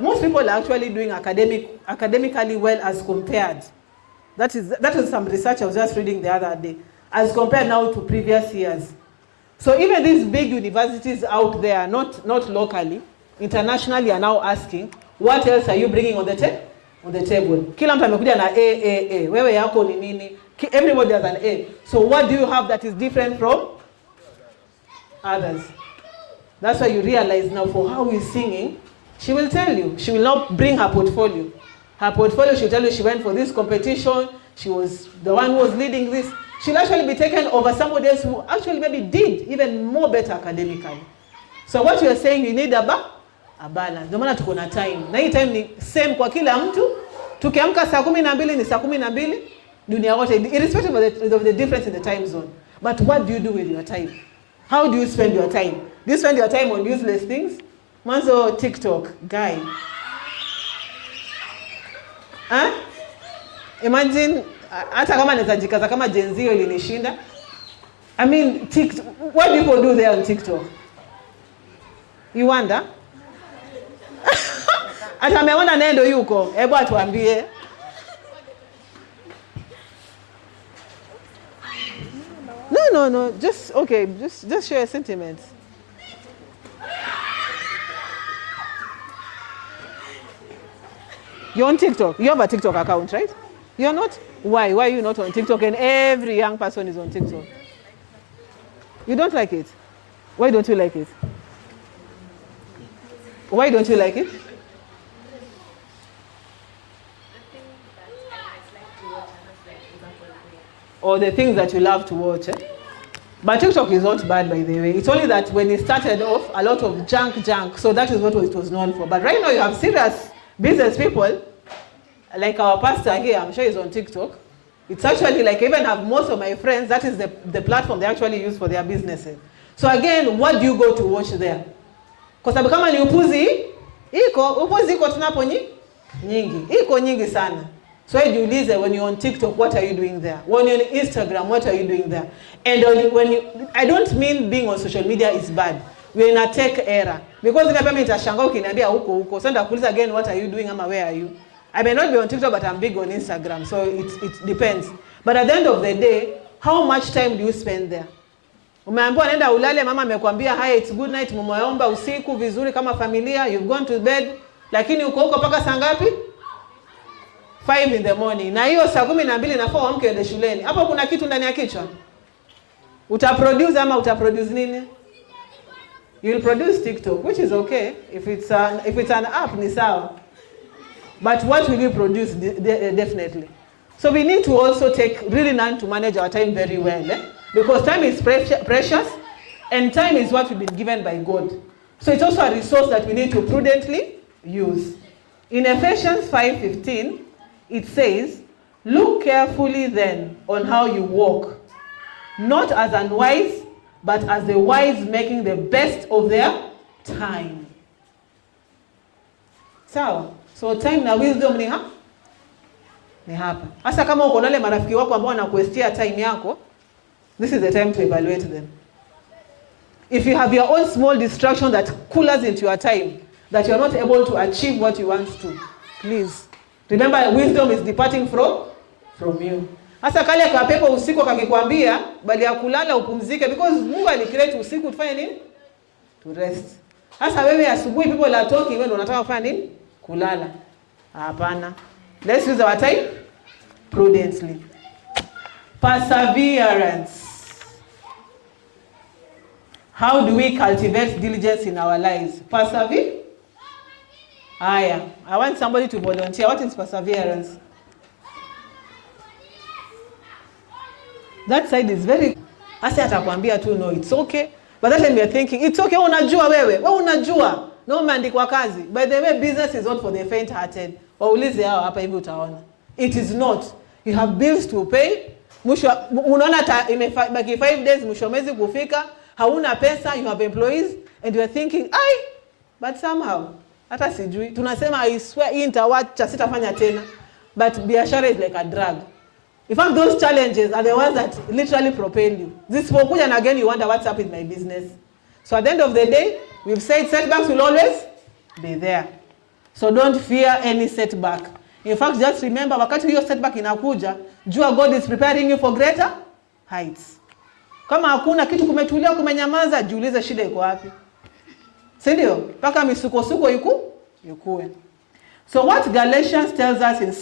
most people are actually doing academically well as compared. That is some research I was just reading the other day, as compared now to previous years. So even these big universities out there, not locally, internationally, are now asking, what else are you bringing on the table? Kila mtu amekuja na A. Wewe yako ni nini? Everybody has an A. So what do you have that is different from others? That's why you realize now for how he's singing, she will tell you. She will not bring her portfolio. Her portfolio, she'll tell you she went for this competition. She was the one who was leading this. She'll actually be taken over somebody else who actually maybe did even more better academically. So what you're saying, you need a balance. Ndio maana tuko na time. Na hii time ni same kwa kila mtu. Tukiamka saa 12 ni saa 12 dunia yote, irrespective of the difference in the time zone. But what do you do with your time? How do you spend your time? Do you spend your time on useless things? Mwanzo TikTok, guy. Imagine, hata kama nezajikaza kama Gen Z ilinishinda. I mean, what do people do there on TikTok? You wonder? Hata ameona nendo yuko, hebu atuambie. No, just share your sentiments. You're on TikTok. You have a TikTok account, right? You're not? Why? Why are you not on TikTok? And every young person is on TikTok. You don't like it? Why don't you like it? Why don't you like it? Or the things that you love to watch. But TikTok is not bad, by the way. It's only that when it started off, a lot of junk. So that is what it was known for. But right now you have serious business people, like our pastor here, I'm sure he's on TikTok. It's actually like, I even have most of my friends, that is the platform they actually use for their businesses. So again, what do you go to watch there? Kwa sababu kama ni upuzi iko tunapo nyingi. Iko nyingi sana. So jiulize, when you're on TikTok, what are you doing there? When you're on Instagram, what are you doing there? And I don't mean being on social media is bad. We're in a tech era. Because if I'm nitashangaa ukiniambia huko. So ndakuuliza again, what are you doing ama where are you? I may not be on TikTok, but I'm big on Instagram. So it depends. But at the end of the day, how much time do you spend there? Umeambiwa nenda ulale, mama amekwambia hi, it's good night, mumeomba usiku vizuri kama familia, you've gone to bed, lakini uko paka saa ngapi? 5 in the morning. Na hiyo saa 12 nafaa uamke uende shuleni. Hapo kuna kitu ndani ya kichwa. Utaproduce ama utaproduce nini? You'll produce TikTok, which is okay. If it's an app, ni sawa. But what will you produce? Definitely. So we need to also really learn to manage our time very well. Because time is precious, and time is what we've been given by God. So it's also a resource that we need to prudently use. In Ephesians 5:15, it says, "Look carefully then on how you walk, not as unwise, but as the wise, making the best of their time." So time na wisdom ni hapa. Hasa kama uko na wale marafiki wako ambao wanakuestia time yako, this is the time to evaluate them. If you have your own small distraction that coolers into your time, that you are not able to achieve what you want to, please remember, wisdom is departing from you. Hasa kale ka pepo usiku kakikwambia bali ya kulala upumzike, because Mungu alicreate usiku tufanye nini? To rest. Hasa wewe asubuhi people are talking, wewe ndio unataka kufanya nini? Kulala. Hapana. Let's use our time prudently. Perseverance. How do we cultivate diligence in our lives? I want somebody to volunteer. What is perseverance? That side is very... Asa atakwambia tu no, it's okay. But that time you're thinking, it's okay, unajua wewe. Wewe unajua. No umeandikwa kazi. By the way, business is not for the faint-hearted. Waulize hao hapa hivi utaona. It is not. You have bills to pay. Mwisho unaona imebaki 5 days mwisho mwezi kufika, hauna pesa, you have employees and you are thinking, but somehow hata sijui. Tunasema I swear hii nitawacha sitafanya tena. But biashara is like a drug. In fact, those challenges are the ones that literally propel you. This fokuja and again you wonder what's up with my business. So at the end of the day, we've said setbacks will always be there. So don't fear any setback. In fact, just remember, wakati hiyo setback inakuja, jua God is preparing you for greater heights. Kama hakuna kitu kumetulia kumenyamaza, jiulize shida iko wapi. Si ndio? Paka misukosuko ikue. So what Galatians tells us in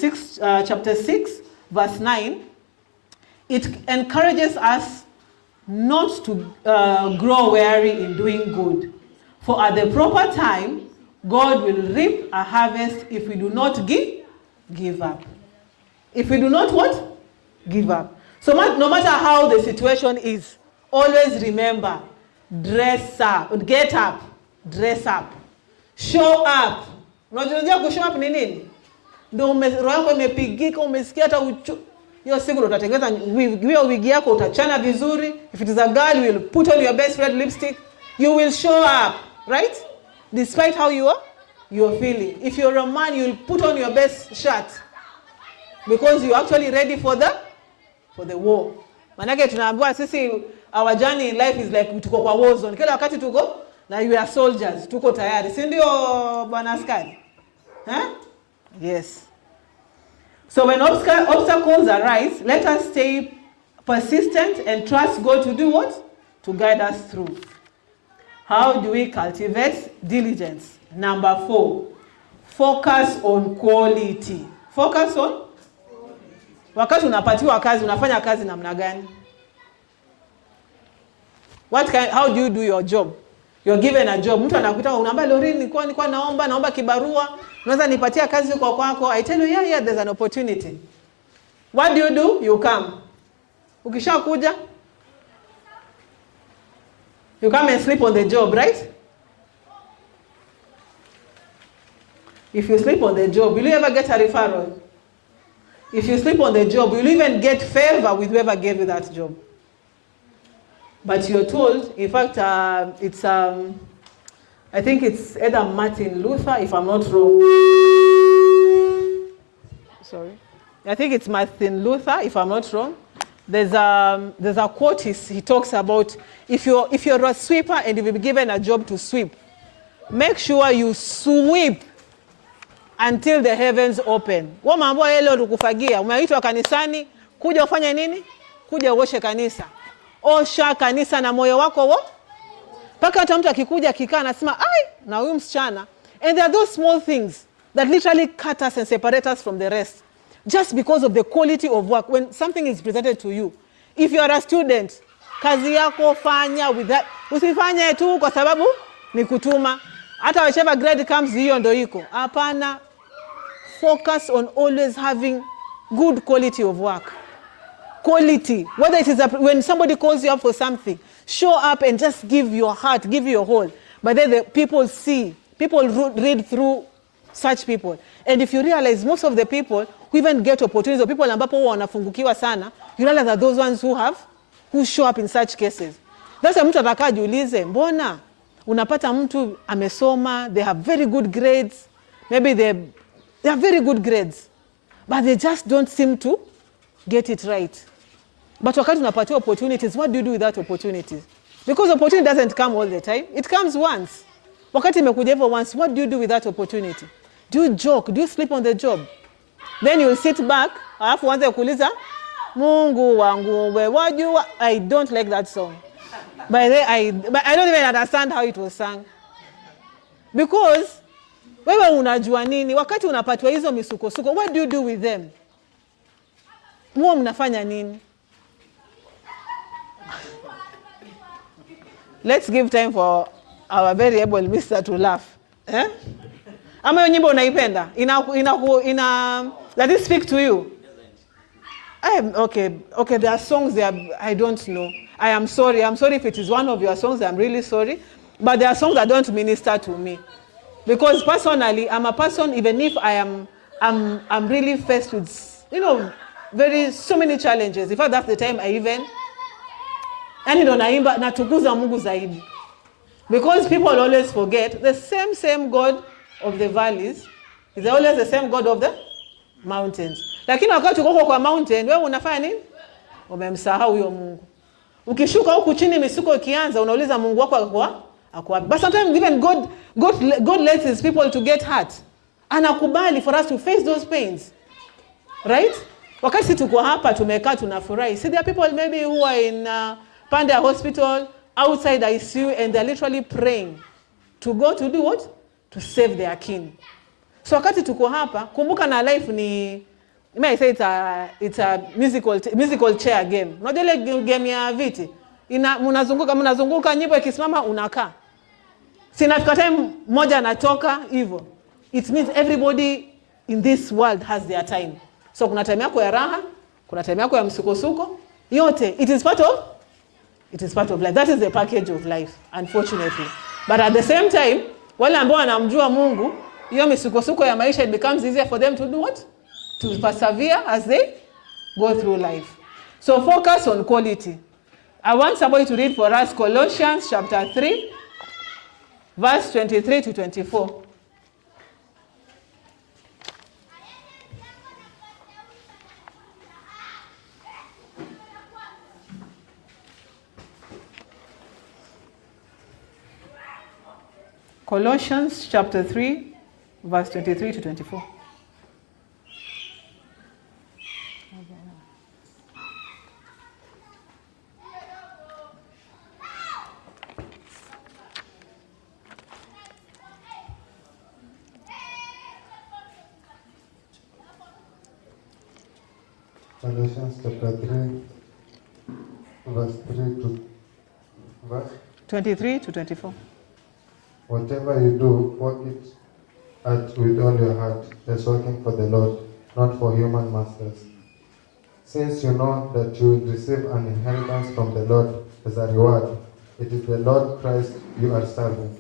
chapter 6, verse 9, it encourages us not to grow weary in doing good. For at the proper time, God will reap a harvest if we do not give up. If we do not what? Give up. So no matter how the situation is, always remember, dress up, get up, dress up, show up. Unajua kushow up ni nini? Ndio roho yako imepigika, umesikia hata hiyo siku ndo utatengeneza wigi yako, utachana vizuri. If it is a girl, you will put on your best red lipstick. You will show up, right? Despite how you are feeling. If you're a man, you will put on your best shirt because you're actually ready for the war. Manake tunaambiwa sisi our journey in life is like tuko kwa war zone. Kila wakati tuko na you are soldiers, tuko tayari. Si ndio bwana askari? Yes. So when obstacles arise, let us stay persistent and trust God to do what? To guide us through. How do we cultivate diligence? Number 4, focus on quality. Focus on? Wakati unapatiwa kazi, unafanya kazi namna gani? How do you do your job? You're given a job. Mtu anakuita unaomba Lorin, nilikuwa naomba kibarua. Unaweza nipatia kazi kwa kwako. I tell you, yeah, there's an opportunity. What do? You come. Ukishakuja, you come and sleep on the job, right? If you sleep on the job, will you ever get a referral? If you sleep on the job, will you even get favor with whoever gave you that job? But you're told, in fact, I think it's either Martin Luther, if I'm not wrong. Sorry. I think it's Martin Luther, if I'm not wrong. There's a quote he talks about, if you're a sweeper and you've been given a job to sweep, make sure you sweep until the heavens open. Wewe mambo leo tukufagia, umeitwa kanisani, kuja ufanye nini? Kuja uoshe kanisa. Osha kanisa na moyo wako Paka hata mtu akikuja akikaa anasema, na huyu msichana. And there are those small things that literally cut us and separate us from the rest. Just because of the quality of work. When something is presented to you, if you are a student, kazi yako fanya with that. Usifanye tu kwa sababu ni kutuma. Hata whichever grade comes, hiyo ndo iko. Hapana. Focus on always having good quality of work. Quality. Whether it is when somebody calls you up for something, show up and just give your heart, give your whole. But then the people see, people read through such people. And if you realize most of the people who even get opportunities, or people ambapo wanafungukiwa sana, you realize that those ones who show up in such cases. That's why mtu atakaa jiulize, mbona unapata mtu amesoma, they have very good grades, maybe they have very good grades, but they just don't seem to get it right. But wakati unapatiwa opportunities, what do you do with that opportunity? Because opportunity doesn't come all the time. It comes once. Wakati imekuja hivyo once, what do you do with that opportunity? Do you joke? Do you sleep on the job? Then you will sit back, alafu uanze kuuliza, Mungu wangu, wajua, I don't like that song. But I don't even understand how it was sung. Because wewe unajua nini? Wakati unapatiwa hizo misukosuko, what do you do with them? Mwa mnafanya nini? Let's give time for our very able mister to laugh. Ama hiyo nyimbo unaipenda? Does it speak to you? Okay, there are songs there I don't know. I am sorry if it is one of your songs, I'm really sorry. But there are songs that don't minister to me. Because personally, I'm a person, even if I'm really faced with, so many challenges. In fact, that's the time I even, ndo naimba natukuza Mungu zaidi. Because people always forget the same God of the valleys is always the same God of the mountains. Lakini wakati uko kwa mountain, wewe unafanya nini? Umemsahau huyo Mungu. Ukishuka huku chini misuko ikianza, unauliza Mungu wako ako wapi? But sometimes even God lets his people to get hurt. Anakubali for us to face those pains. Right? Wakati tuko hapa tumekaa tunafurahi. See, there are people maybe who are in Panda Hospital, outside ICU, and they're literally praying to go to do what? To save their kin. So wakati tuko hapa, kumbuka na life ni, may I say it's a musical chair game. Unajua ile game ya viti. Mnazunguka nyimbo ikisimama unakaa. Sinafika time moja anatoka hivyo. It means everybody in this world has their time. So kuna time yako ya raha, kuna time yako ya msukosuko, yote. It is part of life. That is the package of life, unfortunately. But at the same time, wale ambao wanamjua Mungu, hiyo misukosuko ya maisha, it becomes easier for them to do what? To persevere as they go through life. So focus on quality. I want somebody to read for us Colossians chapter 3, verse 23 to 24. Colossians chapter 3, verse 23 to 24. Colossians chapter 3, verse 23 to 24. Whatever you do, work it at with all your heart, as working for the Lord, not for human masters. Since you know that you will receive an inheritance from the Lord as a reward, it is the Lord Christ you are serving.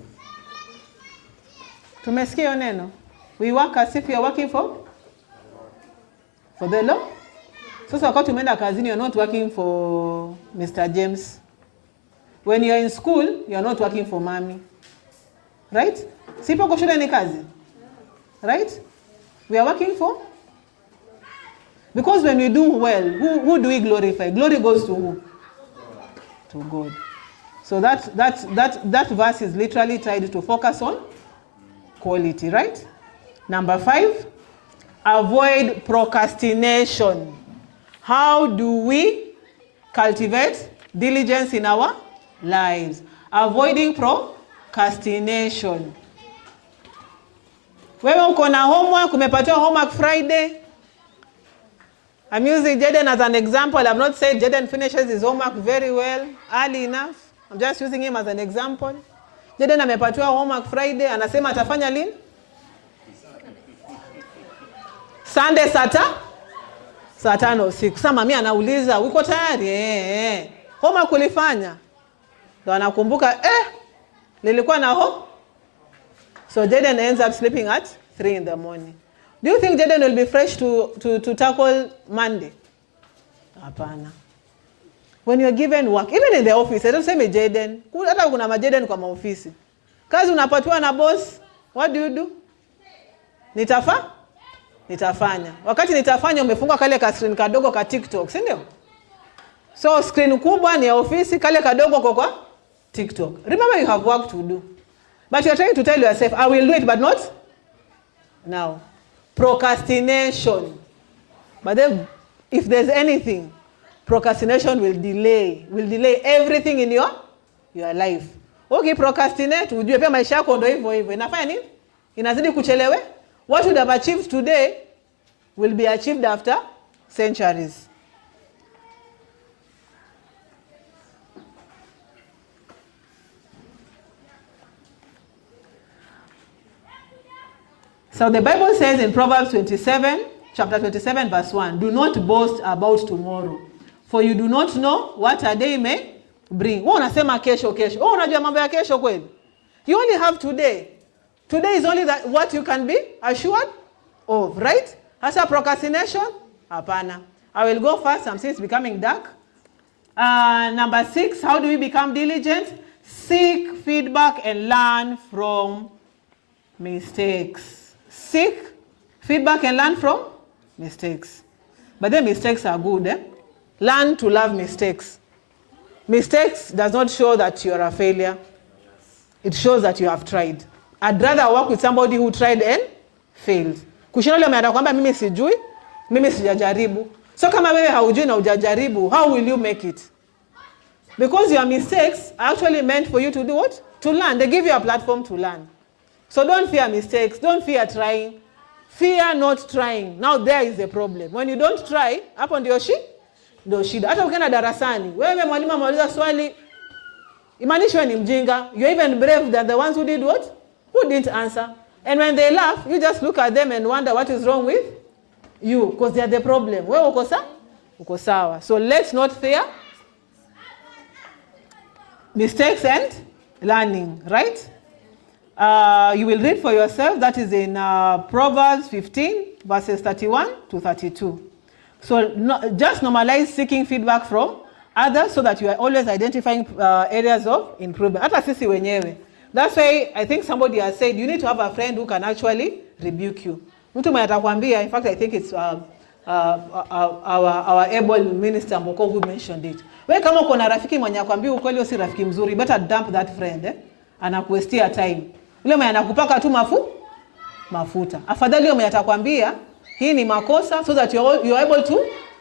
Tumesikia neno. We work as if you are working for the Lord. Sasa wakati umeenda kazini, you are not working for Mr. James. When you are in school, you are not working for mommy. Right? Sipo kwa shule ni kazi. Right? We are working for? Because when we do well, who do we glorify? Glory goes to who? To God. So that verse is literally tried to focus on quality, right? Number 5, avoid procrastination. How do we cultivate diligence in our lives? Avoiding procrastination. Wewe uko na homework, umepatiwa homework Friday. I'm using Jaden as an example. I've not said Jaden finishes his homework very well, early enough. I'm just using him as an example. Jaden amepatiwa homework Friday, anasema atafanya lini? Sunday saa 5 usiku. Sasa mami anauliza, uko tayari? Homework ulifanya? Ndio anakumbuka, nilikuwa na So Jaden ends up sleeping at 3 in the morning. Do you think Jaden will be fresh to tackle Monday? Hapana. When you are given work, even in the office, I don't say me Jaden. Hata kuna ma Jaden kwa maofisi. Kazi unapatiwa na boss, what do? Nitafanya. Wakati nitafanya umefunga kale ka screen kadogo ka TikTok, si ndio? So screen kubwa ni ya ofisi, kale kadogo kwa TikTok. Remember you have work to do. But you are trying to tell yourself, I will do it, but not now. Procrastination. But then, if there's anything, procrastination will delay everything in your life. Okay, procrastinate, ujue pia maisha yako ndio hivyo. Inafanya nini? Inazidi kuchelewe. What would have achieved today will be achieved after centuries. So the Bible says in Proverbs chapter 27, verse 1, do not boast about tomorrow, for you do not know what a day may bring. Wewe unasema kesho. Wewe unajua mambo ya kesho kweli? You only have today. Today is only that what you can be assured of, right? Hasa procrastination? Hapana. I will go first. I'm saying it's becoming dark. Number 6, how do we become diligent? Seek feedback and learn from mistakes. Seek feedback and learn from mistakes. But then mistakes are good. Learn to love mistakes. Mistakes does not show that you are a failure. It shows that you have tried. I'd rather work with somebody who tried and failed. Kushinda yule ameenda kwamba mimi sijui, mimi sijajaribu. So kama wewe haujui na hujajaribu, how will you make it? Because your mistakes are actually meant for you to do what? To learn. They give you a platform to learn. So don't fear mistakes. Don't fear trying. Fear not trying. Now there is the problem. When you don't try, hapo ndio shida. Hata ukienda darasani, wewe mwalimu ameuliza swali, imanishi wewe ni mjinga. You're even brave than the ones who did what? Who didn't answer. And when they laugh, you just look at them and wonder what is wrong with you, because they are the problem. Wewe uko sawa. So let's not fear mistakes and learning, right? You will read for yourself. That is in Proverbs 15, verses 31 to 32. So just normalize seeking feedback from others so that you are always identifying areas of improvement. Hata sisi wenyewe. That's why I think somebody has said you need to have a friend who can actually rebuke you. Mtu mwenye atakwambia, in fact I think it's our able minister Mboko who mentioned it. Wewe kama uko na rafiki mwenye akwambia ukweli si rafiki mzuri, better dump that friend. Anakuwestia time. Yule mwenye anakupaka tu mafuta. Afadhali yule mwenye atakwambia hii ni makosa so that you're able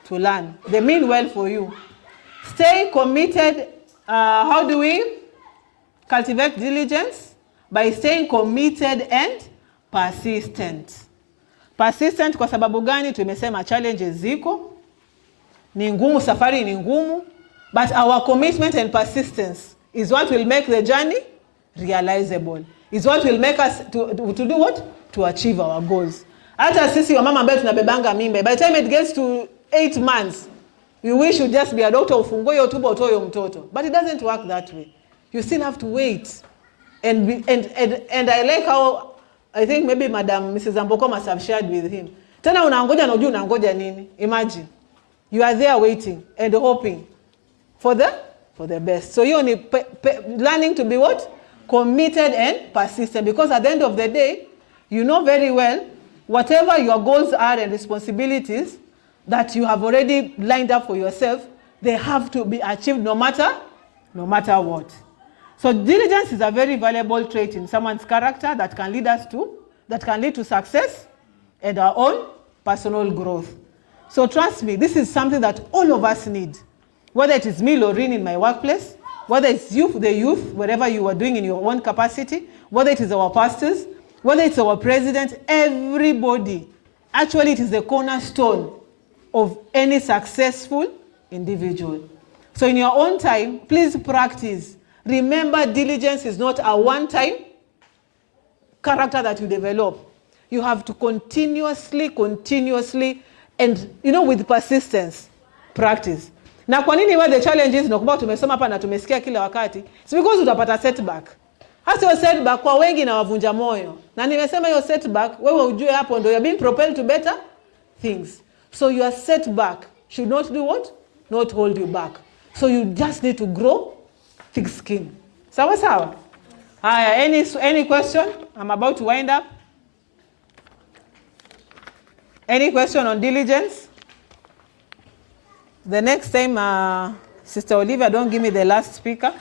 to learn. They mean well for you. Stay committed. How do we cultivate diligence? By staying committed and persistent. Persistent kwa sababu gani? Tumesema challenges ziko. Ni ngumu, safari ni ngumu. But our commitment and persistence is what will make the journey realizable. Is what will make us to do what? To achieve our goals. Hata sisi wamama ambao tunabebanga mimba, by the time it gets to 8 months, we wish you just be a doctor, ufungue hiyo tumbo utoe mtoto. But it doesn't work that way. You still have to wait. And I like how, I think maybe Madam Mrs. Amboko must have shared with him. Tena unaangoja na unajua unaangoja nini? Imagine. You are there waiting and hoping for the best. So you need learning to be what? Committed and persistent. Because at the end of the day, you know very well, whatever your goals are and responsibilities that you have already lined up for yourself, they have to be achieved no matter what. So diligence is a very valuable trait in someone's character that can lead to success and our own personal growth. So trust me, this is something that all of us need. Whether it is me, Lorraine, in my workplace, whether it's you, the youth, whatever you are doing in your own capacity, whether it is our pastors, whether it's our president, everybody. Actually, it is the cornerstone of any successful individual. So in your own time, please practice. Remember, diligence is not a one-time character that you develop. You have to continuously, and with persistence, practice. Na kwa nini the challenges nakumbuka tumesoma hapa na tumesikia kila wakati? It's because utapata setback. Hasa hiyo setback kwa wengi na wavunja moyo. Na nimesema hiyo setback wewe ujue hapo ndio you're being propelled to better things. So your setback should not do what? Not hold you back. So you just need to grow thick skin. Sawa? Any question? I'm about to wind up. Any question on diligence? The next time, Sister Olivia, don't give me the last speaker.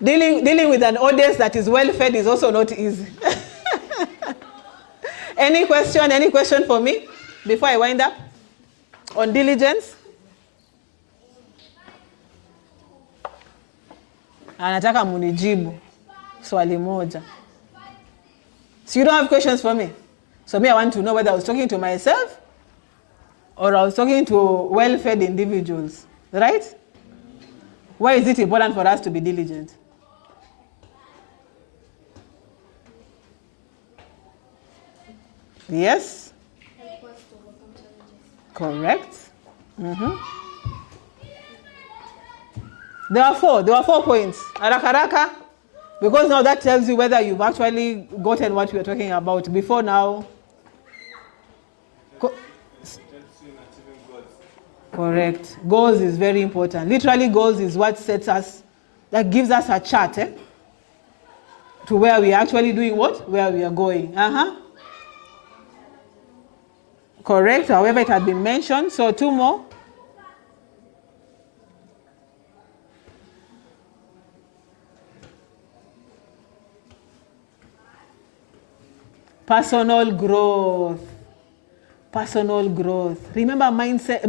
Dealing with an audience that is well fed is also not easy. Any question for me before I wind up on diligence? Anataka munijibu swali moja. So you don't have questions for me? So me, I want to know whether I was talking to myself or I was talking to well-fed individuals, right? Why is it important for us to be diligent? Yes? Correct. There were 4 points. Haraka. Because now that tells you whether you've actually gotten what we are talking about. Before now. Correct. Goals is very important. Literally, goals is what sets us, that gives us a chart to where we are actually doing what? Where we are going. Correct. However, it had been mentioned. So 2 more. Personal growth. Personal growth. Remember, mindset.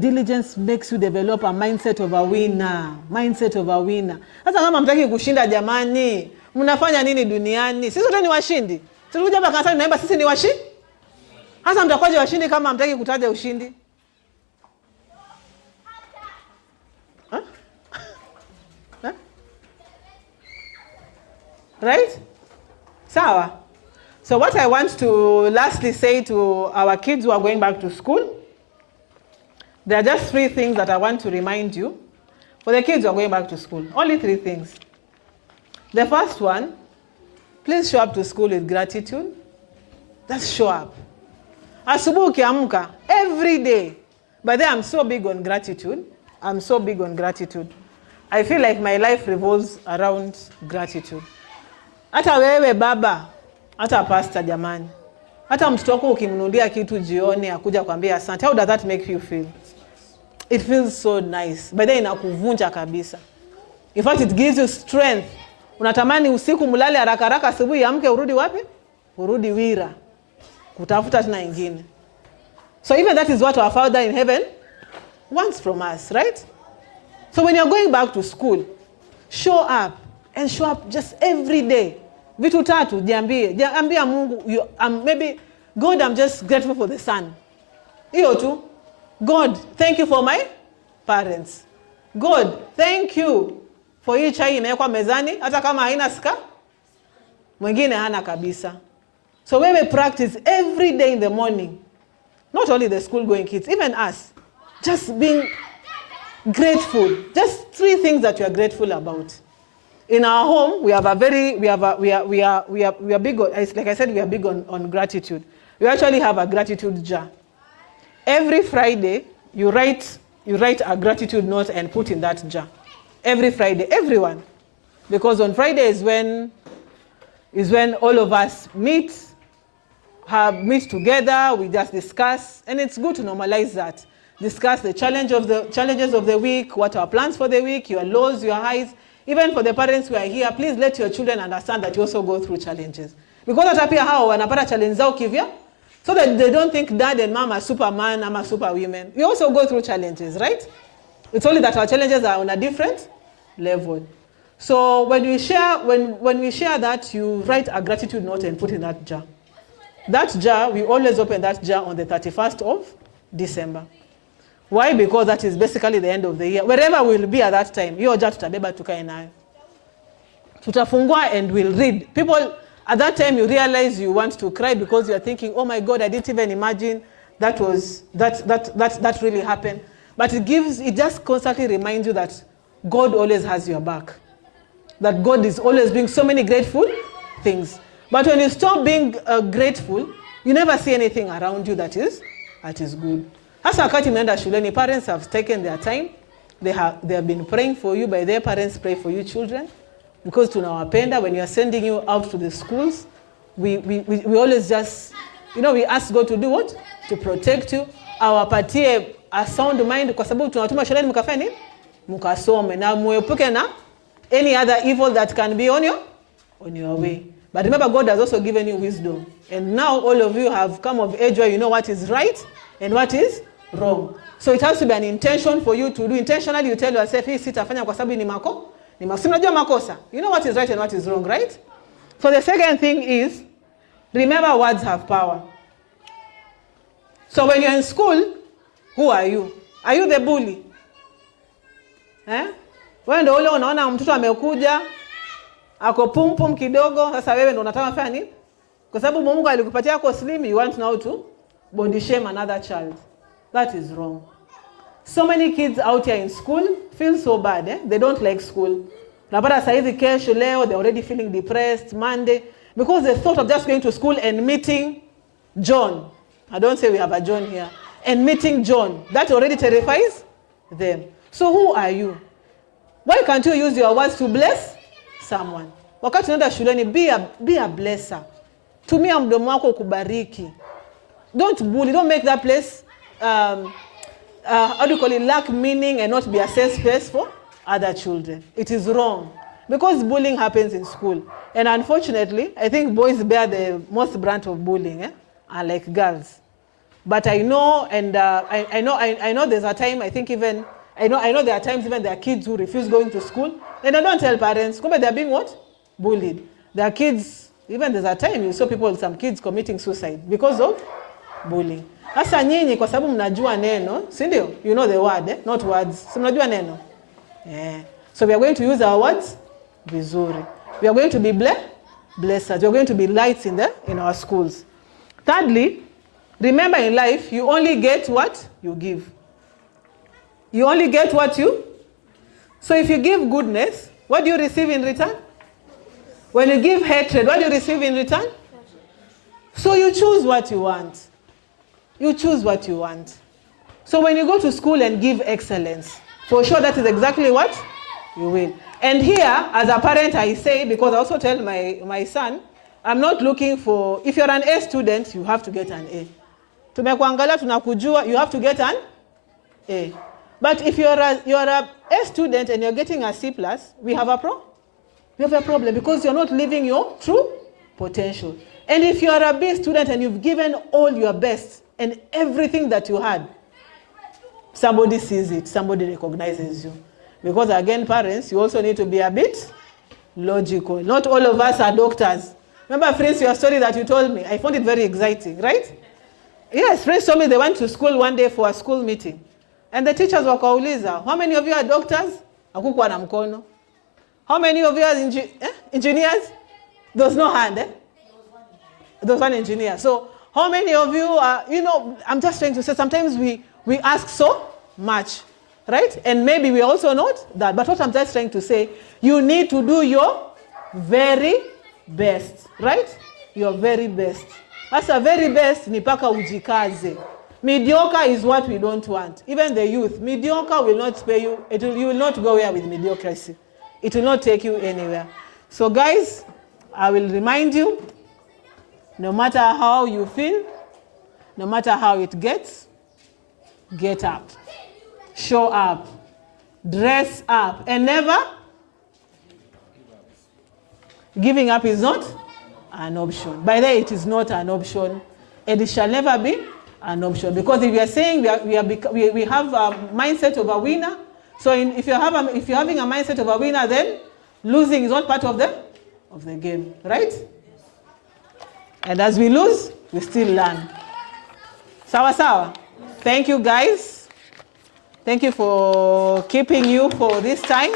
Diligence makes you develop a mindset of a winner. Mindset of a winner. Sasa kama mtaki kushinda jamani, mnafanya nini duniani? Sisi wote ni washindi. Tulikuja hapa kanisani naimba sisi ni washindi. Sasa mtakuwaje washindi kama mtaki kutaja ushindi? Right? Sawa. So what I want to lastly say to our kids who are going back to school, there are just 3 things that I want to remind you. For the kids who are going back to school, only 3 things. The first one, please show up to school with gratitude. Just show up. Asubuhi ukiamka, every day. But then I'm so big on gratitude. I feel like my life revolves around gratitude. Hata wewe baba, hata pastor jamani. Hata mtoto wako ukimnunulia kitu jioni akuja kwambia asante. How does that make you feel? It feels so nice. By then inakuvunja kabisa. In fact, it gives you strength. Unatamani usiku mulale haraka asubuhi amke urudi wapi? Urudi wira. Kutafuta tena nyingine. So even that is what our Father in heaven wants from us, right? So when you're going back to school, show up and show up just every day. Vitu 3 jiambie. Ambia Mungu, maybe God, I'm just grateful for the sun. Hiyo tu. God, thank you for my parents. God, thank you for hii chai imewekwa mezani hata kama haina sika. Mwingine hana kabisa. So we practice every day in the morning. Not only the school going kids, even us. Just being grateful. Just 3 things that you are grateful about. In our home, we are big on, like I said, we are big on gratitude. We actually have a gratitude jar. Every Friday, you write a gratitude note and put in that jar. Every Friday, everyone. Because on Friday is when all of us meet together, we just discuss, and it's good to normalize that. Discuss the challenges of the week, what are our plans for the week, your lows, your highs. Even for the parents who are here, please let your children understand that you also go through challenges. Because hata pia hao wanapata challenge zao kivya, so that they don't think dad and mom are superman or superwomen. We also go through challenges, right? It's only that our challenges are on a different level. So when we share that, you write a gratitude note and put in that jar. That jar, we always open that jar on the 31st of December. Why? Because that is basically the end of the year. Wherever we'll be at that time, hiyo jar tutabeba tukae nayo. Tutafungua and we'll read. People, at that time you realize you want to cry because you're thinking, oh my God, I didn't even imagine that really happened. But it just constantly reminds you that God always has your back. That God is always doing so many grateful things. But when you stop being grateful, you never see anything around you that is good. Hasa wakati mnaenda shuleni, parents have taken their time. They have been praying for you. By their parents pray for you children. Because tunawapenda, when you are sending you out to the schools, we always just, we ask God to do what? To protect you. Awapatie a sound mind, kwa sababu tunawatuma shuleni mkafanya nini? Mkasome na muepuke na any other evil that can be on your way. But remember, God has also given you wisdom. And now all of you have come of age where you know what is right and what is wrong. So it has to be an intention for you to do. Intentionally, you tell yourself, hii sitafanya kwa sababu ni unajua makosa. You know what is right and what is wrong, right? So the second thing is, remember, words have power. So when you're in school, who are you? Are you the bully? Wewe ndio ule unaona mtoto amekuja, ako pum kidogo, sasa wewe ndio unataka kufanya nini? Kwa sababu Mungu alikupatia ako slim, you want now to body shame another child. That is wrong. So many kids out here in school feel so bad, eh? They don't like school. Napata saizi kesho leo, they're already feeling depressed, Monday, because the thought of just going to school and meeting John. I don't say we have a John here. And meeting John, that already terrifies them. So who are you? Why can't you use your words to bless someone? Wakati unaenda shuleni, be a blesser. Tumia mdomo wako kubariki. Don't bully, don't make that place how do you call it, lack meaning and not be a safe space for other children. It is wrong because bullying happens in school, and unfortunately I think boys bear the most brunt of bullying, unlike girls. But I know, and I know there's a time, I think even I know there are times even there are kids who refuse going to school and they don't tell parents, but they're being what? Bullied. There are kids, even there's a time you saw some kids committing suicide because of bullying. Sasa nyinyi kwa sababu mnajua neno, si ndio? You know the word, not words. Si mnajua neno? Yeah. So we are going to use our words vizuri. We are going to be blessers. We are going to be lights in our schools. Thirdly, remember in life, you only get what you give. You only get what you. So if you give goodness, what do you receive in return? When you give hatred, what do you receive in return? So you choose what you want. You choose what you want. So when you go to school and give excellence, for sure that is exactly what you will. And here, as a parent, I say, because I also tell my son, I'm not looking for, if you're an A student, you have to get an A. Tumekuangalia tunakujua, you have to get an A. But if you're a A student and you're getting a C+, we have a problem because you're not living your true potential. And if you're a B student and you've given all your best and everything that you had, somebody sees it, somebody recognizes you. Because again, parents, you also need to be a bit logical. Not all of us are doctors. Remember, friends, your story that you told me? I found it very exciting, right? Yes, friends told me they went to school one day for a school meeting. And the teachers wakauliza, how many of you are doctors? Hakukuwa na mkono. How many of you are engineers? There was no hand, eh? There was one engineer. So how many of you are, I'm just trying to say, sometimes we ask so much, right? And maybe we also not that. But what I'm just trying to say, you need to do your very best, right? Your very best. That's a very best, ni paka ujikaze. Mediocre is what we don't want. Even the youth, mediocre will not pay you. You will not go where with mediocrity. It will not take you anywhere. So guys, I will remind you, no matter how you feel, no matter how it gets, get up, show up, dress up, and never giving up is not an option. By the way, it is not an option, and it shall never be an option. Because if you are saying we have a mindset of a winner, so if you're having a mindset of a winner, then losing is not part of the game, right? And as we lose, we still learn. Sawa sawa. Thank you, guys. Thank you for keeping you for this time.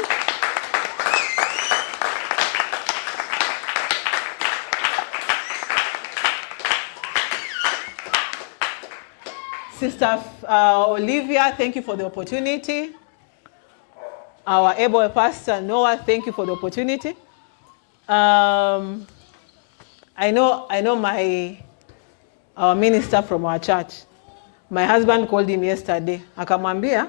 Sister Olivia, thank you for the opportunity. Our able pastor Noah, thank you for the opportunity. I know our minister from our church. My husband called him yesterday. Akamwambia,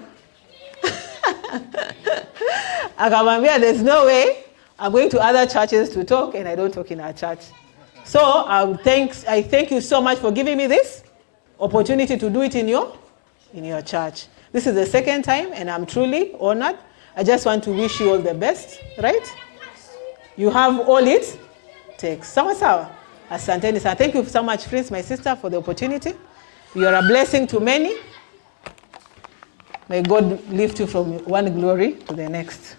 there's no way I'm going to other churches to talk and I don't talk in our church. So I thank you so much for giving me this opportunity to do it in your church. This is the second time and I'm truly honored. I just want to wish you all the best, right? You have all it takes. Sawa sawa. Asanteni sana. Thank you so much, friends, my sister, for the opportunity. You are a blessing to many. May God lift you from one glory to the next.